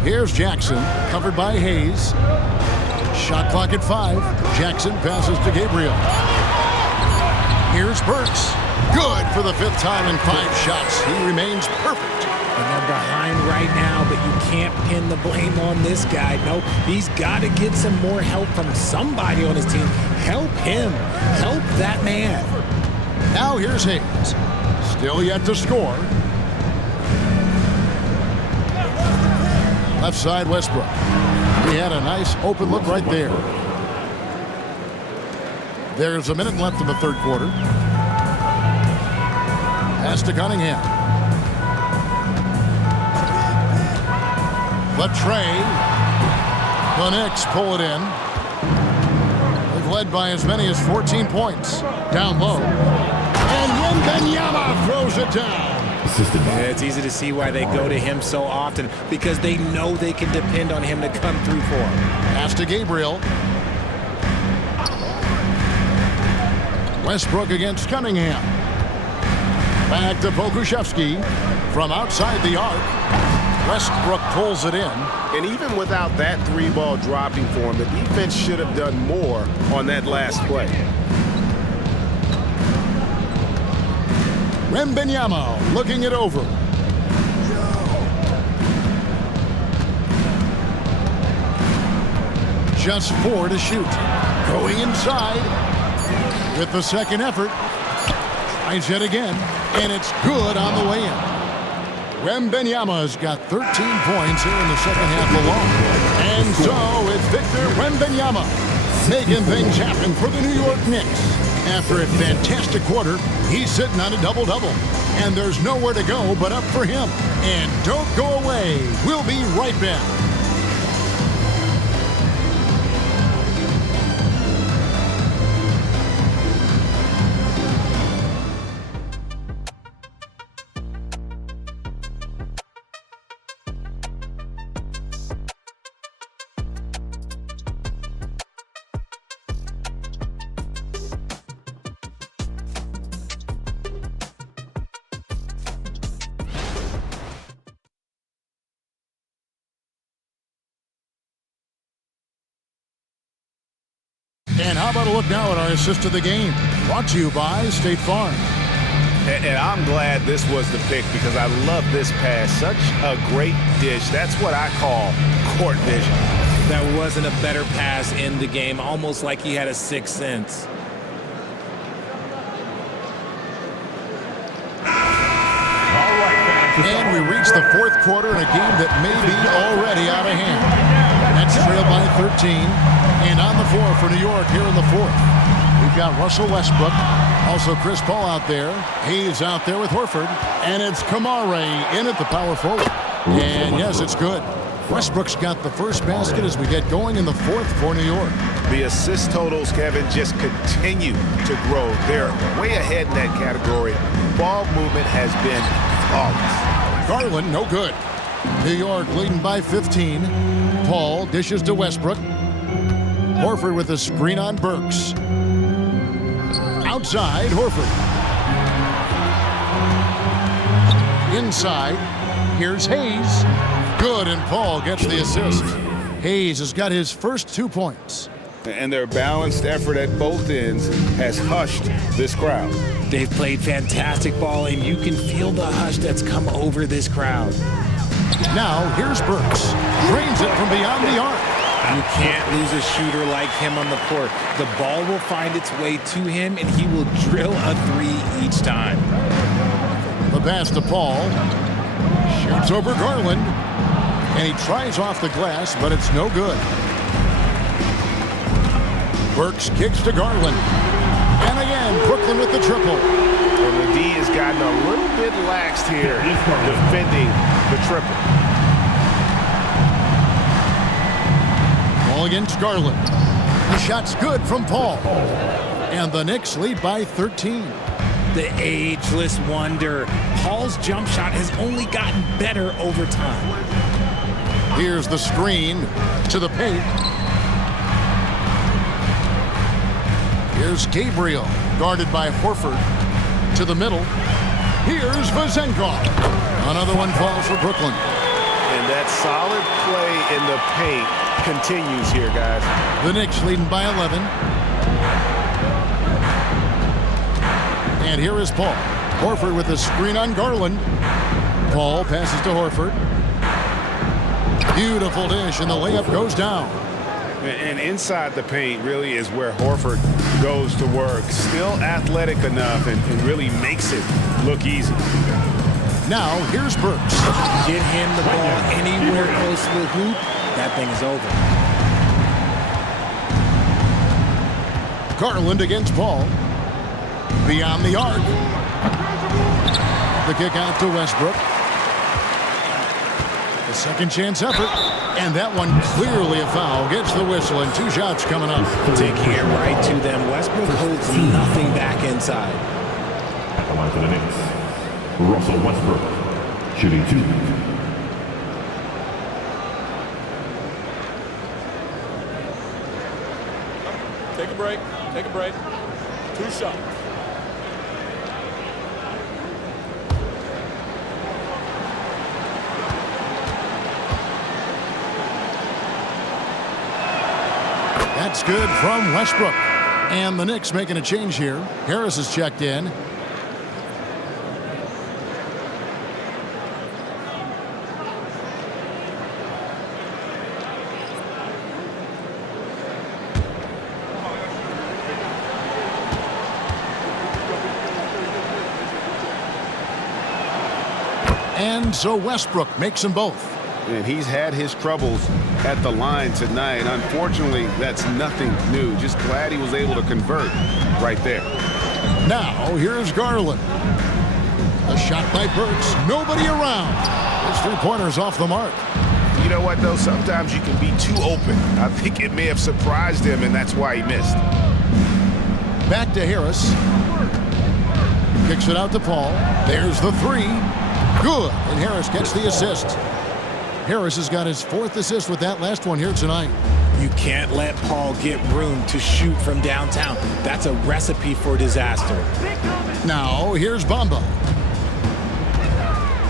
Here's Jackson, covered by Hayes. Shot clock at 5. Jackson passes to Gabriel. Here's Burks. Good for the 5th time in 5 shots. He remains perfect. And they're behind right now, but you can't pin the blame on this guy. Nope, he's got to get some more help from somebody on his team. Help him. Help that man. Now here's Hayes. Still yet to score. Left side, Westbrook. He had a nice open look right there. There's a minute left in the 3rd quarter. Pass to Cunningham. The tray. The Knicks pull it in. They've led by as many as 14 points. Down low. And Wembanyama throws it down. Yeah, it's easy to see why they go to him so often, because they know they can depend on him to come through for them. Pass to Gabriel. Westbrook against Cunningham. Back to Pokusevski from outside the arc. Westbrook pulls it in. And even without that 3-ball dropping for him, the defense should have done more on that last play. Wembanyama looking it over. Just 4 to shoot. Going inside with the second effort. Tries it again, and it's good on the way in. Wembanyama's got 13 points here in the second half alone. And so it's Victor Wembanyama making things happen for the New York Knicks. After a fantastic quarter, he's sitting on a double-double. And there's nowhere to go but up for him. And don't go away. We'll be right back. And how about a look now at our assist of the game? Brought to you by State Farm. And I'm glad this was the pick, because I love this pass. Such a great dish. That's what I call court vision. That wasn't a better pass in the game, almost like he had a 6th sense. And we reach the 4th quarter in a game that may be already out of hand. Nets trail by 13. And on the floor for New York here in the 4th. We've got Russell Westbrook. Also Chris Paul out there. Hayes out there with Horford. And it's Kamare in at the power forward. And yes, it's good. Westbrook's got the first basket as we get going in the 4th for New York. The assist totals, Kevin, just continue to grow. They're way ahead in that category. Ball movement has been flawless. Garland, no good. New York leading by 15. Paul dishes to Westbrook. Horford with a screen on Burks. Outside, Horford. Inside, here's Hayes. Good, and Paul gets the assist. Hayes has got his first 2 points. And their balanced effort at both ends has hushed this crowd. They've played fantastic ball, and you can feel the hush that's come over this crowd. Now, here's Burks. Drains it from beyond the arc. You can't lose a shooter like him on the court. The ball will find its way to him, and he will drill a 3 each time. The pass to Paul. Shoots over Garland. And he tries off the glass, but it's no good. Burks kicks to Garland. And again, Brooklyn with the triple. And the D has gotten a little bit laxed here defending the triple. Ball against Garland. The shot's good from Paul. And the Knicks lead by 13. The ageless wonder. Paul's jump shot has only gotten better over time. Here's the screen to the paint. Here's Gabriel, guarded by Horford. To the middle. Here's Vezenkov. Another one falls for Brooklyn. And that solid play in the paint continues here, guys. The Knicks leading by 11. And here is Paul. Horford with the screen on Garland. Paul passes to Horford. Beautiful dish, and the layup goes down. And inside the paint really is where Horford goes to work. Still athletic enough and really makes it look easy. Now, here's Burks. Get him the ball anywhere close to the hoop, that thing is over. Garland against Paul. Beyond the arc. The kick out to Westbrook. The second chance effort. And that one clearly a foul. Gets the whistle and 2 shots coming up. Taking it right to them. Westbrook holds nothing back inside. At the line for the Knicks, Russell Westbrook, shooting 2. Take a break. Take a break. 2 shots. That's good from Westbrook. And the Knicks making a change here. Harris is checked in. And so Westbrook makes them both. And he's had his troubles at the line tonight. Unfortunately, that's nothing new. Just glad he was able to convert right there. Now, here's Garland. A shot by Burks. Nobody around. His 3-pointer's off the mark. You know what, though? Sometimes you can be too open. I think it may have surprised him, and that's why he missed. Back to Harris. Kicks it out to Paul. There's the 3. Good. And Harris gets the assist. Harris has got his 4th assist with that last one here tonight. You can't let Paul get room to shoot from downtown. That's a recipe for disaster. Now, here's Bamba.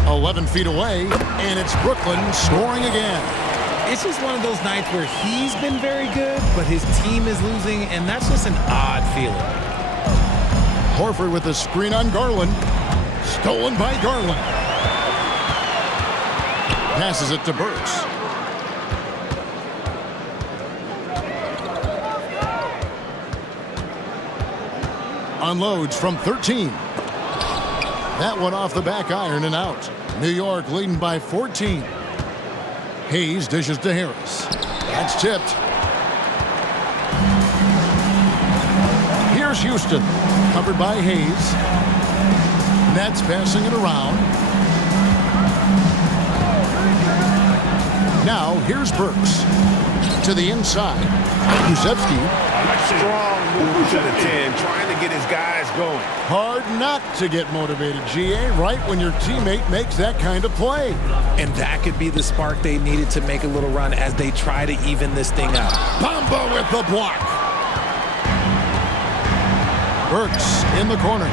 11 feet away, and it's Brooklyn scoring again. It's just one of those nights where he's been very good, but his team is losing, and that's just an odd feeling. Horford with the screen on Garland. Stolen by Garland. Passes it to Burks. Unloads from 13. That one off the back iron and out. New York leading by 14. Hayes dishes to Harris. That's tipped. Here's Houston. Covered by Hayes. Nets passing it around. Now, here's Burks. To the inside. Kuszewski. Strong move to the 10, trying to get his guys going. Hard not to get motivated, GA, right when your teammate makes that kind of play. And that could be the spark they needed to make a little run as they try to even this thing up. Bamba with the block. Burks in the corner.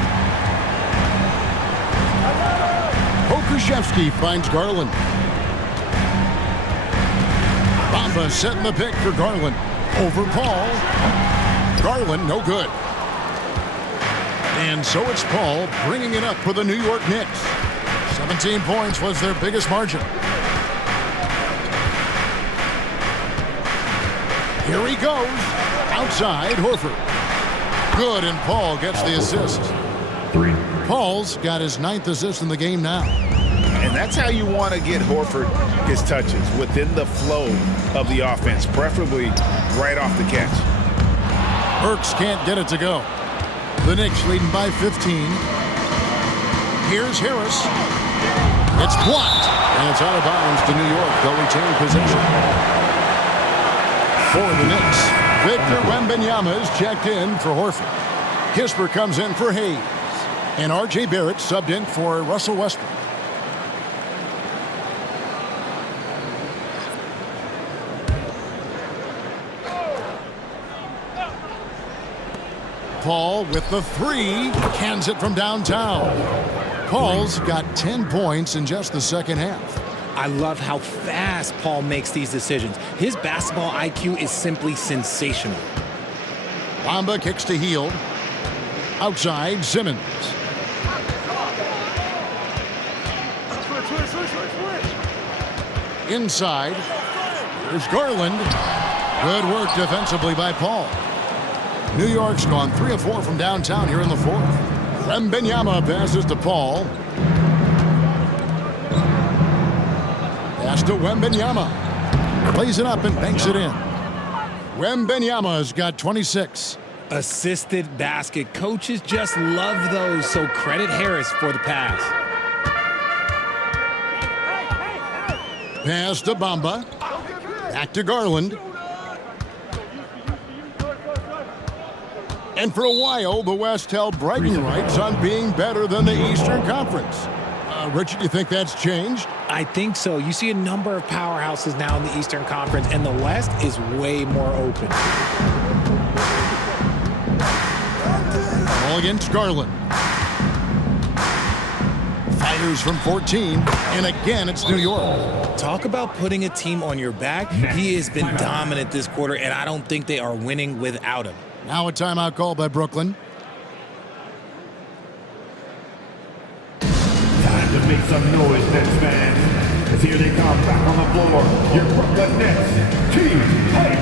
Kuszewski finds Garland. Bamba setting the pick for Garland. Over Paul. Garland, no good. And so it's Paul bringing it up for the New York Knicks. 17 points was their biggest margin. Here he goes. Outside, Horford. Good, and Paul gets the assist. 3. Paul's got his 9th assist in the game now. And that's how you want to get Horford his touches, within the flow of the offense, preferably right off the catch. Burks can't get it to go. The Knicks leading by 15. Here's Harris. It's blocked, and it's out of bounds to New York. They'll retain possession. For the Knicks, Victor Wembanyama is checked in for Horford. Kisper comes in for Hayes. And R.J. Barrett subbed in for Russell Westbrook. Paul with the three, cans it from downtown. Paul's got 10 points in just the second half. I love how fast Paul makes these decisions. His basketball IQ is simply sensational. Bamba kicks to Hield. Outside, Simmons. Inside, there's Garland. Good work defensively by Paul. New York's gone 3 of 4 from downtown here in the fourth. Wembanyama passes to Paul. Pass to Wembanyama. Plays it up and banks it in. Wembanyama's got 26. Assisted basket. Coaches just love those, so credit Harris for the pass. Pass to Bamba. Back to Garland. And for a while, the West held bragging rights on being better than the Eastern Conference. Richard, do you think that's changed? I think so. You see a number of powerhouses now in the Eastern Conference, and the West is way more open. Ball against Garland. Fighters from 14, and again, it's New York. Talk about putting a team on your back. He has been dominant this quarter, and I don't think they are winning without him. Now a timeout call by Brooklyn. Time to make some noise, Nets fans. As here they come back on the floor. Your Brooklyn Nets team hype.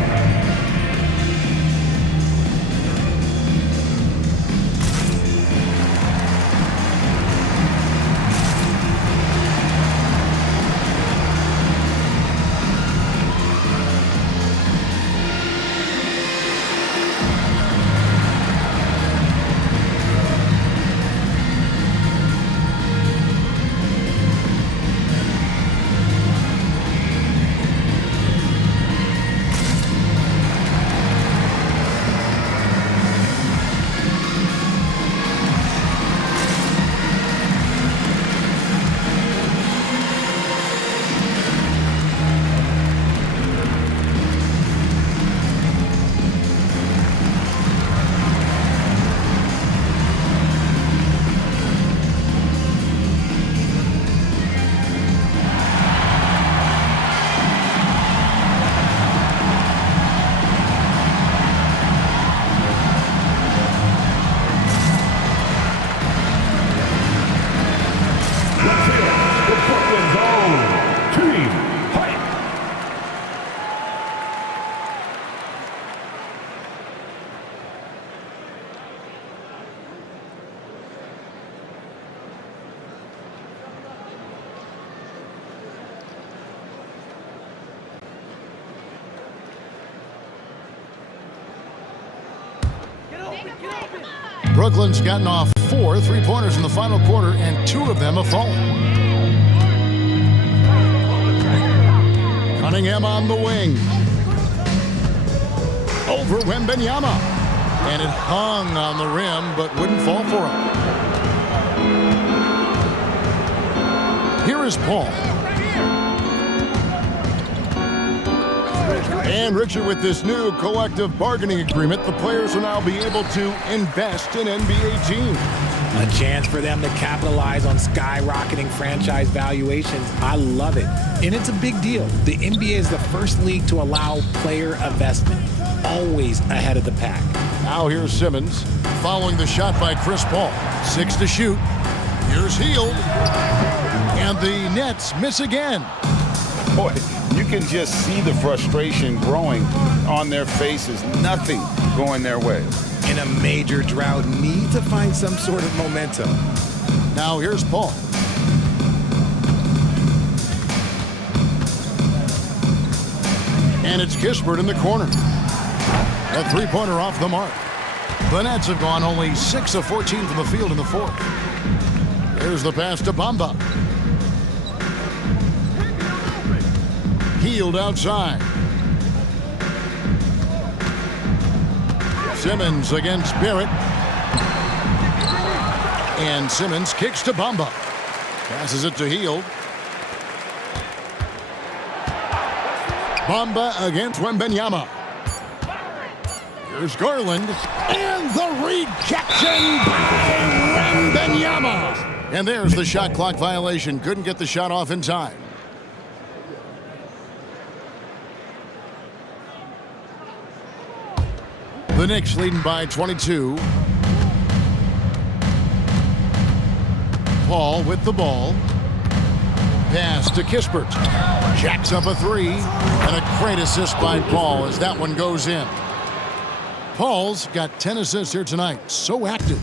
Brooklyn's gotten off 4 3-pointers in the final quarter, and 2 of them have fallen. Cunningham on the wing. Over Wembanyama. And it hung on the rim, but wouldn't fall for him. Here is Paul. And Richard, with this new collective bargaining agreement, the players will now be able to invest in NBA teams. A chance for them to capitalize on skyrocketing franchise valuations. I love it. And it's a big deal. The NBA is the first league to allow player investment. Always ahead of the pack. Now here's Simmons following the shot by Chris Paul. 6 to shoot. Here's Hield. And the Nets miss again. Boy, you can just see the frustration growing on their faces. Nothing going their way. In a major drought, need to find some sort of momentum. Now here's Paul. And it's Kispert in the corner. A 3-pointer off the mark. The Nets have gone only 6 of 14 from the field in the fourth. Here's the pass to Bamba. Healed outside. Simmons against Barrett. And Simmons kicks to Bamba. Passes it to Hield. Bamba against Wembanyama. Here's Garland. And the rejection by Wembanyama. And there's the shot clock violation. Couldn't get the shot off in time. The Knicks leading by 22. Paul with the ball. Pass to Kispert. Jacks up a three. And a great assist by Paul as that one goes in. Paul's got 10 assists here tonight. So active.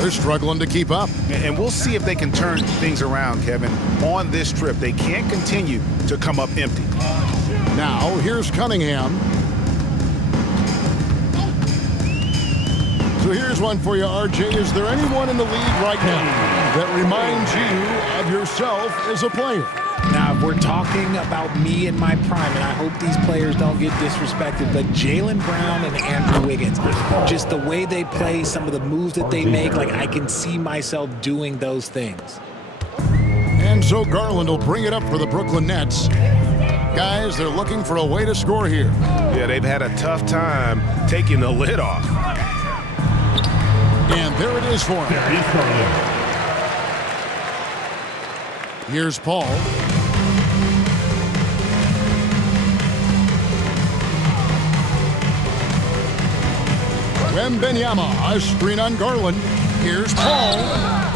They're struggling to keep up. And we'll see if they can turn things around, Kevin. On this trip, they can't continue to come up empty. Now, here's Cunningham. So here's one for you, RJ. Is there anyone in the league right now that reminds you of yourself as a player? Now, if we're talking about me in my prime, and I hope these players don't get disrespected, but Jaylen Brown and Andrew Wiggins, just the way they play, some of the moves that they make, like I can see myself doing those things. And so Garland will bring it up for the Brooklyn Nets. Guys, they're looking for a way to score here. Yeah, they've had a tough time taking the lid off. And there it is for him. Here's Paul. Wembanyama, a screen on Garland. Here's Paul.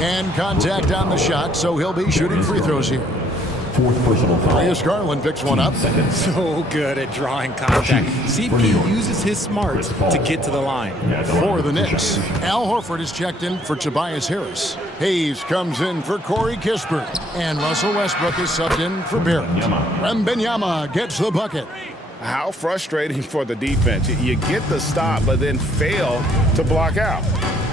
And contact on the shot, so he'll be shooting free throws here. Fourth personal foul. Marius Garland picks one up. So good at drawing contact. CP uses his smarts to get to the line. For the Knicks, Al Horford is checked in for Tobias Harris. Hayes comes in for Corey Kispert. And Russell Westbrook is subbed in for Barrett. Wembanyama gets the bucket. How frustrating for the defense. You get the stop, but then fail to block out.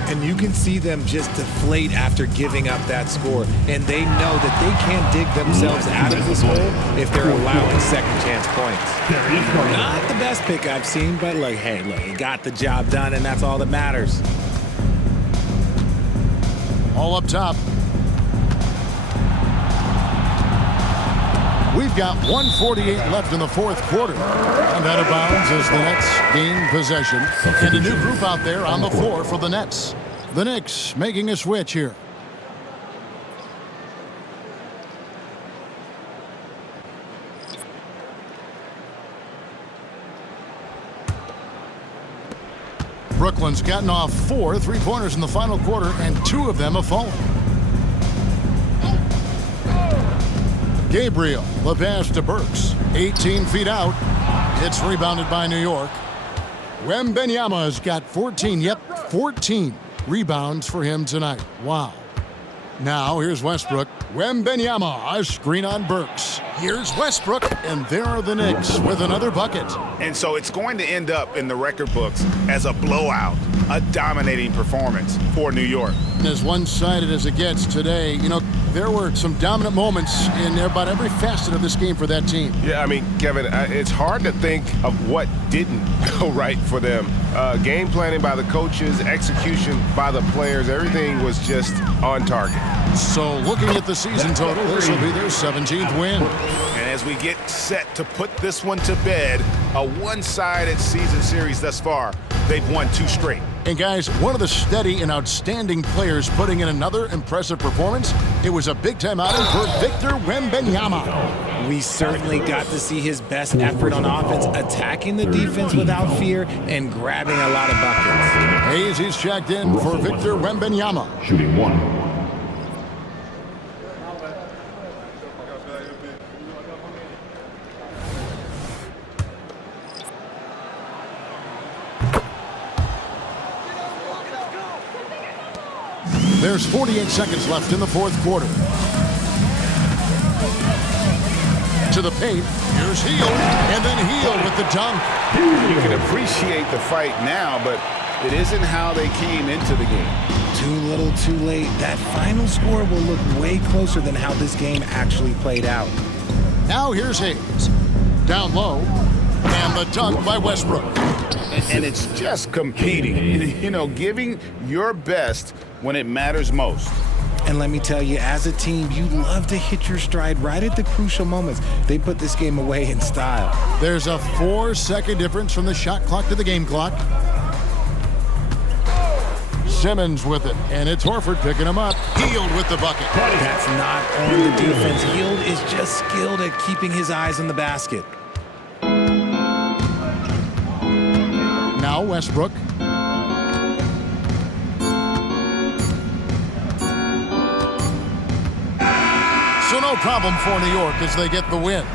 And you can see them just deflate after giving up that score. And they know that they can't dig themselves out of this hole if they're allowing second chance points. Not the best pick I've seen, but look, hey, look, he got the job done, and that's all that matters. All up top. We've got 1:48 left in the fourth quarter. And out of bounds as the Nets gain possession. And a new group out there on the floor for the Nets. The Knicks making a switch here. Brooklyn's gotten off 4 3-pointers in the final quarter, and 2 of them have fallen. Gabriel, the pass to Burks. 18 feet out. It's rebounded by New York. Wembanyama's got 14. Yep, 14 rebounds for him tonight. Wow. Now here's Westbrook. Wembanyama, a screen on Burks. Here's Westbrook, and there are the Knicks with another bucket. And so it's going to end up in the record books as a blowout, a dominating performance for New York. As one-sided as it gets today, you know, there were some dominant moments in about every facet of this game for that team. Yeah, I mean, Kevin, it's hard to think of what didn't go right for them. Game planning by the coaches, execution by the players, everything was just on target. So looking at the season total, this will be their 17th win. And as we get set to put this one to bed, a one-sided season series thus far, they've won 2 straight. And guys, one of the steady and outstanding players putting in another impressive performance, it was a big-time outing for Victor Wembanyama. We certainly got to see his best effort on offense, attacking the defense without fear and grabbing a lot of buckets. Hayes, he's checked in for Victor Wembanyama. Shooting 1. There's 48 seconds left in the fourth quarter. To the paint. Here's Hield, and then Hield with the dunk. You can appreciate the fight now, but It isn't how they came into the game. Too little, too late. That final score will look way closer than how this game actually played out. Now here's Hayes. Down low. And the dunk by Westbrook. And it's just competing. You know, giving your best when it matters most. And let me tell you, as a team, you love to hit your stride right at the crucial moments. They put this game away in style. There's a 4-second difference from the shot clock to the game clock. Simmons with it, and it's Horford picking him up. Hield with the bucket. That's not on the defense. Hield is just skilled at keeping his eyes on the basket. Now Westbrook. So no problem for New York as they get the win.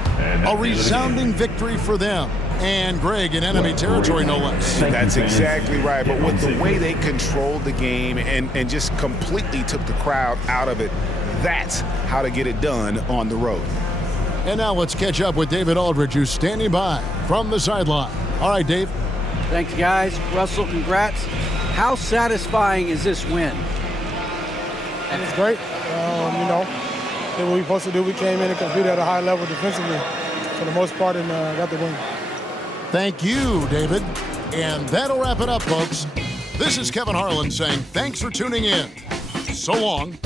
A resounding victory for them. And Greg in enemy territory, no less. That's exactly right. But with the way they controlled the game and just completely took the crowd out of it, that's how to get it done on the road. And now let's catch up with David Aldridge, who's standing by from the sideline. All right, Dave. Thanks, guys. Russell, congrats. How satisfying is this win? And it's great. You know, did what we supposed to do. We came in and competed at a high level defensively for the most part and got the win. Thank you, David. And that'll wrap it up, folks. This is Kevin Harlan saying thanks for tuning in. So long.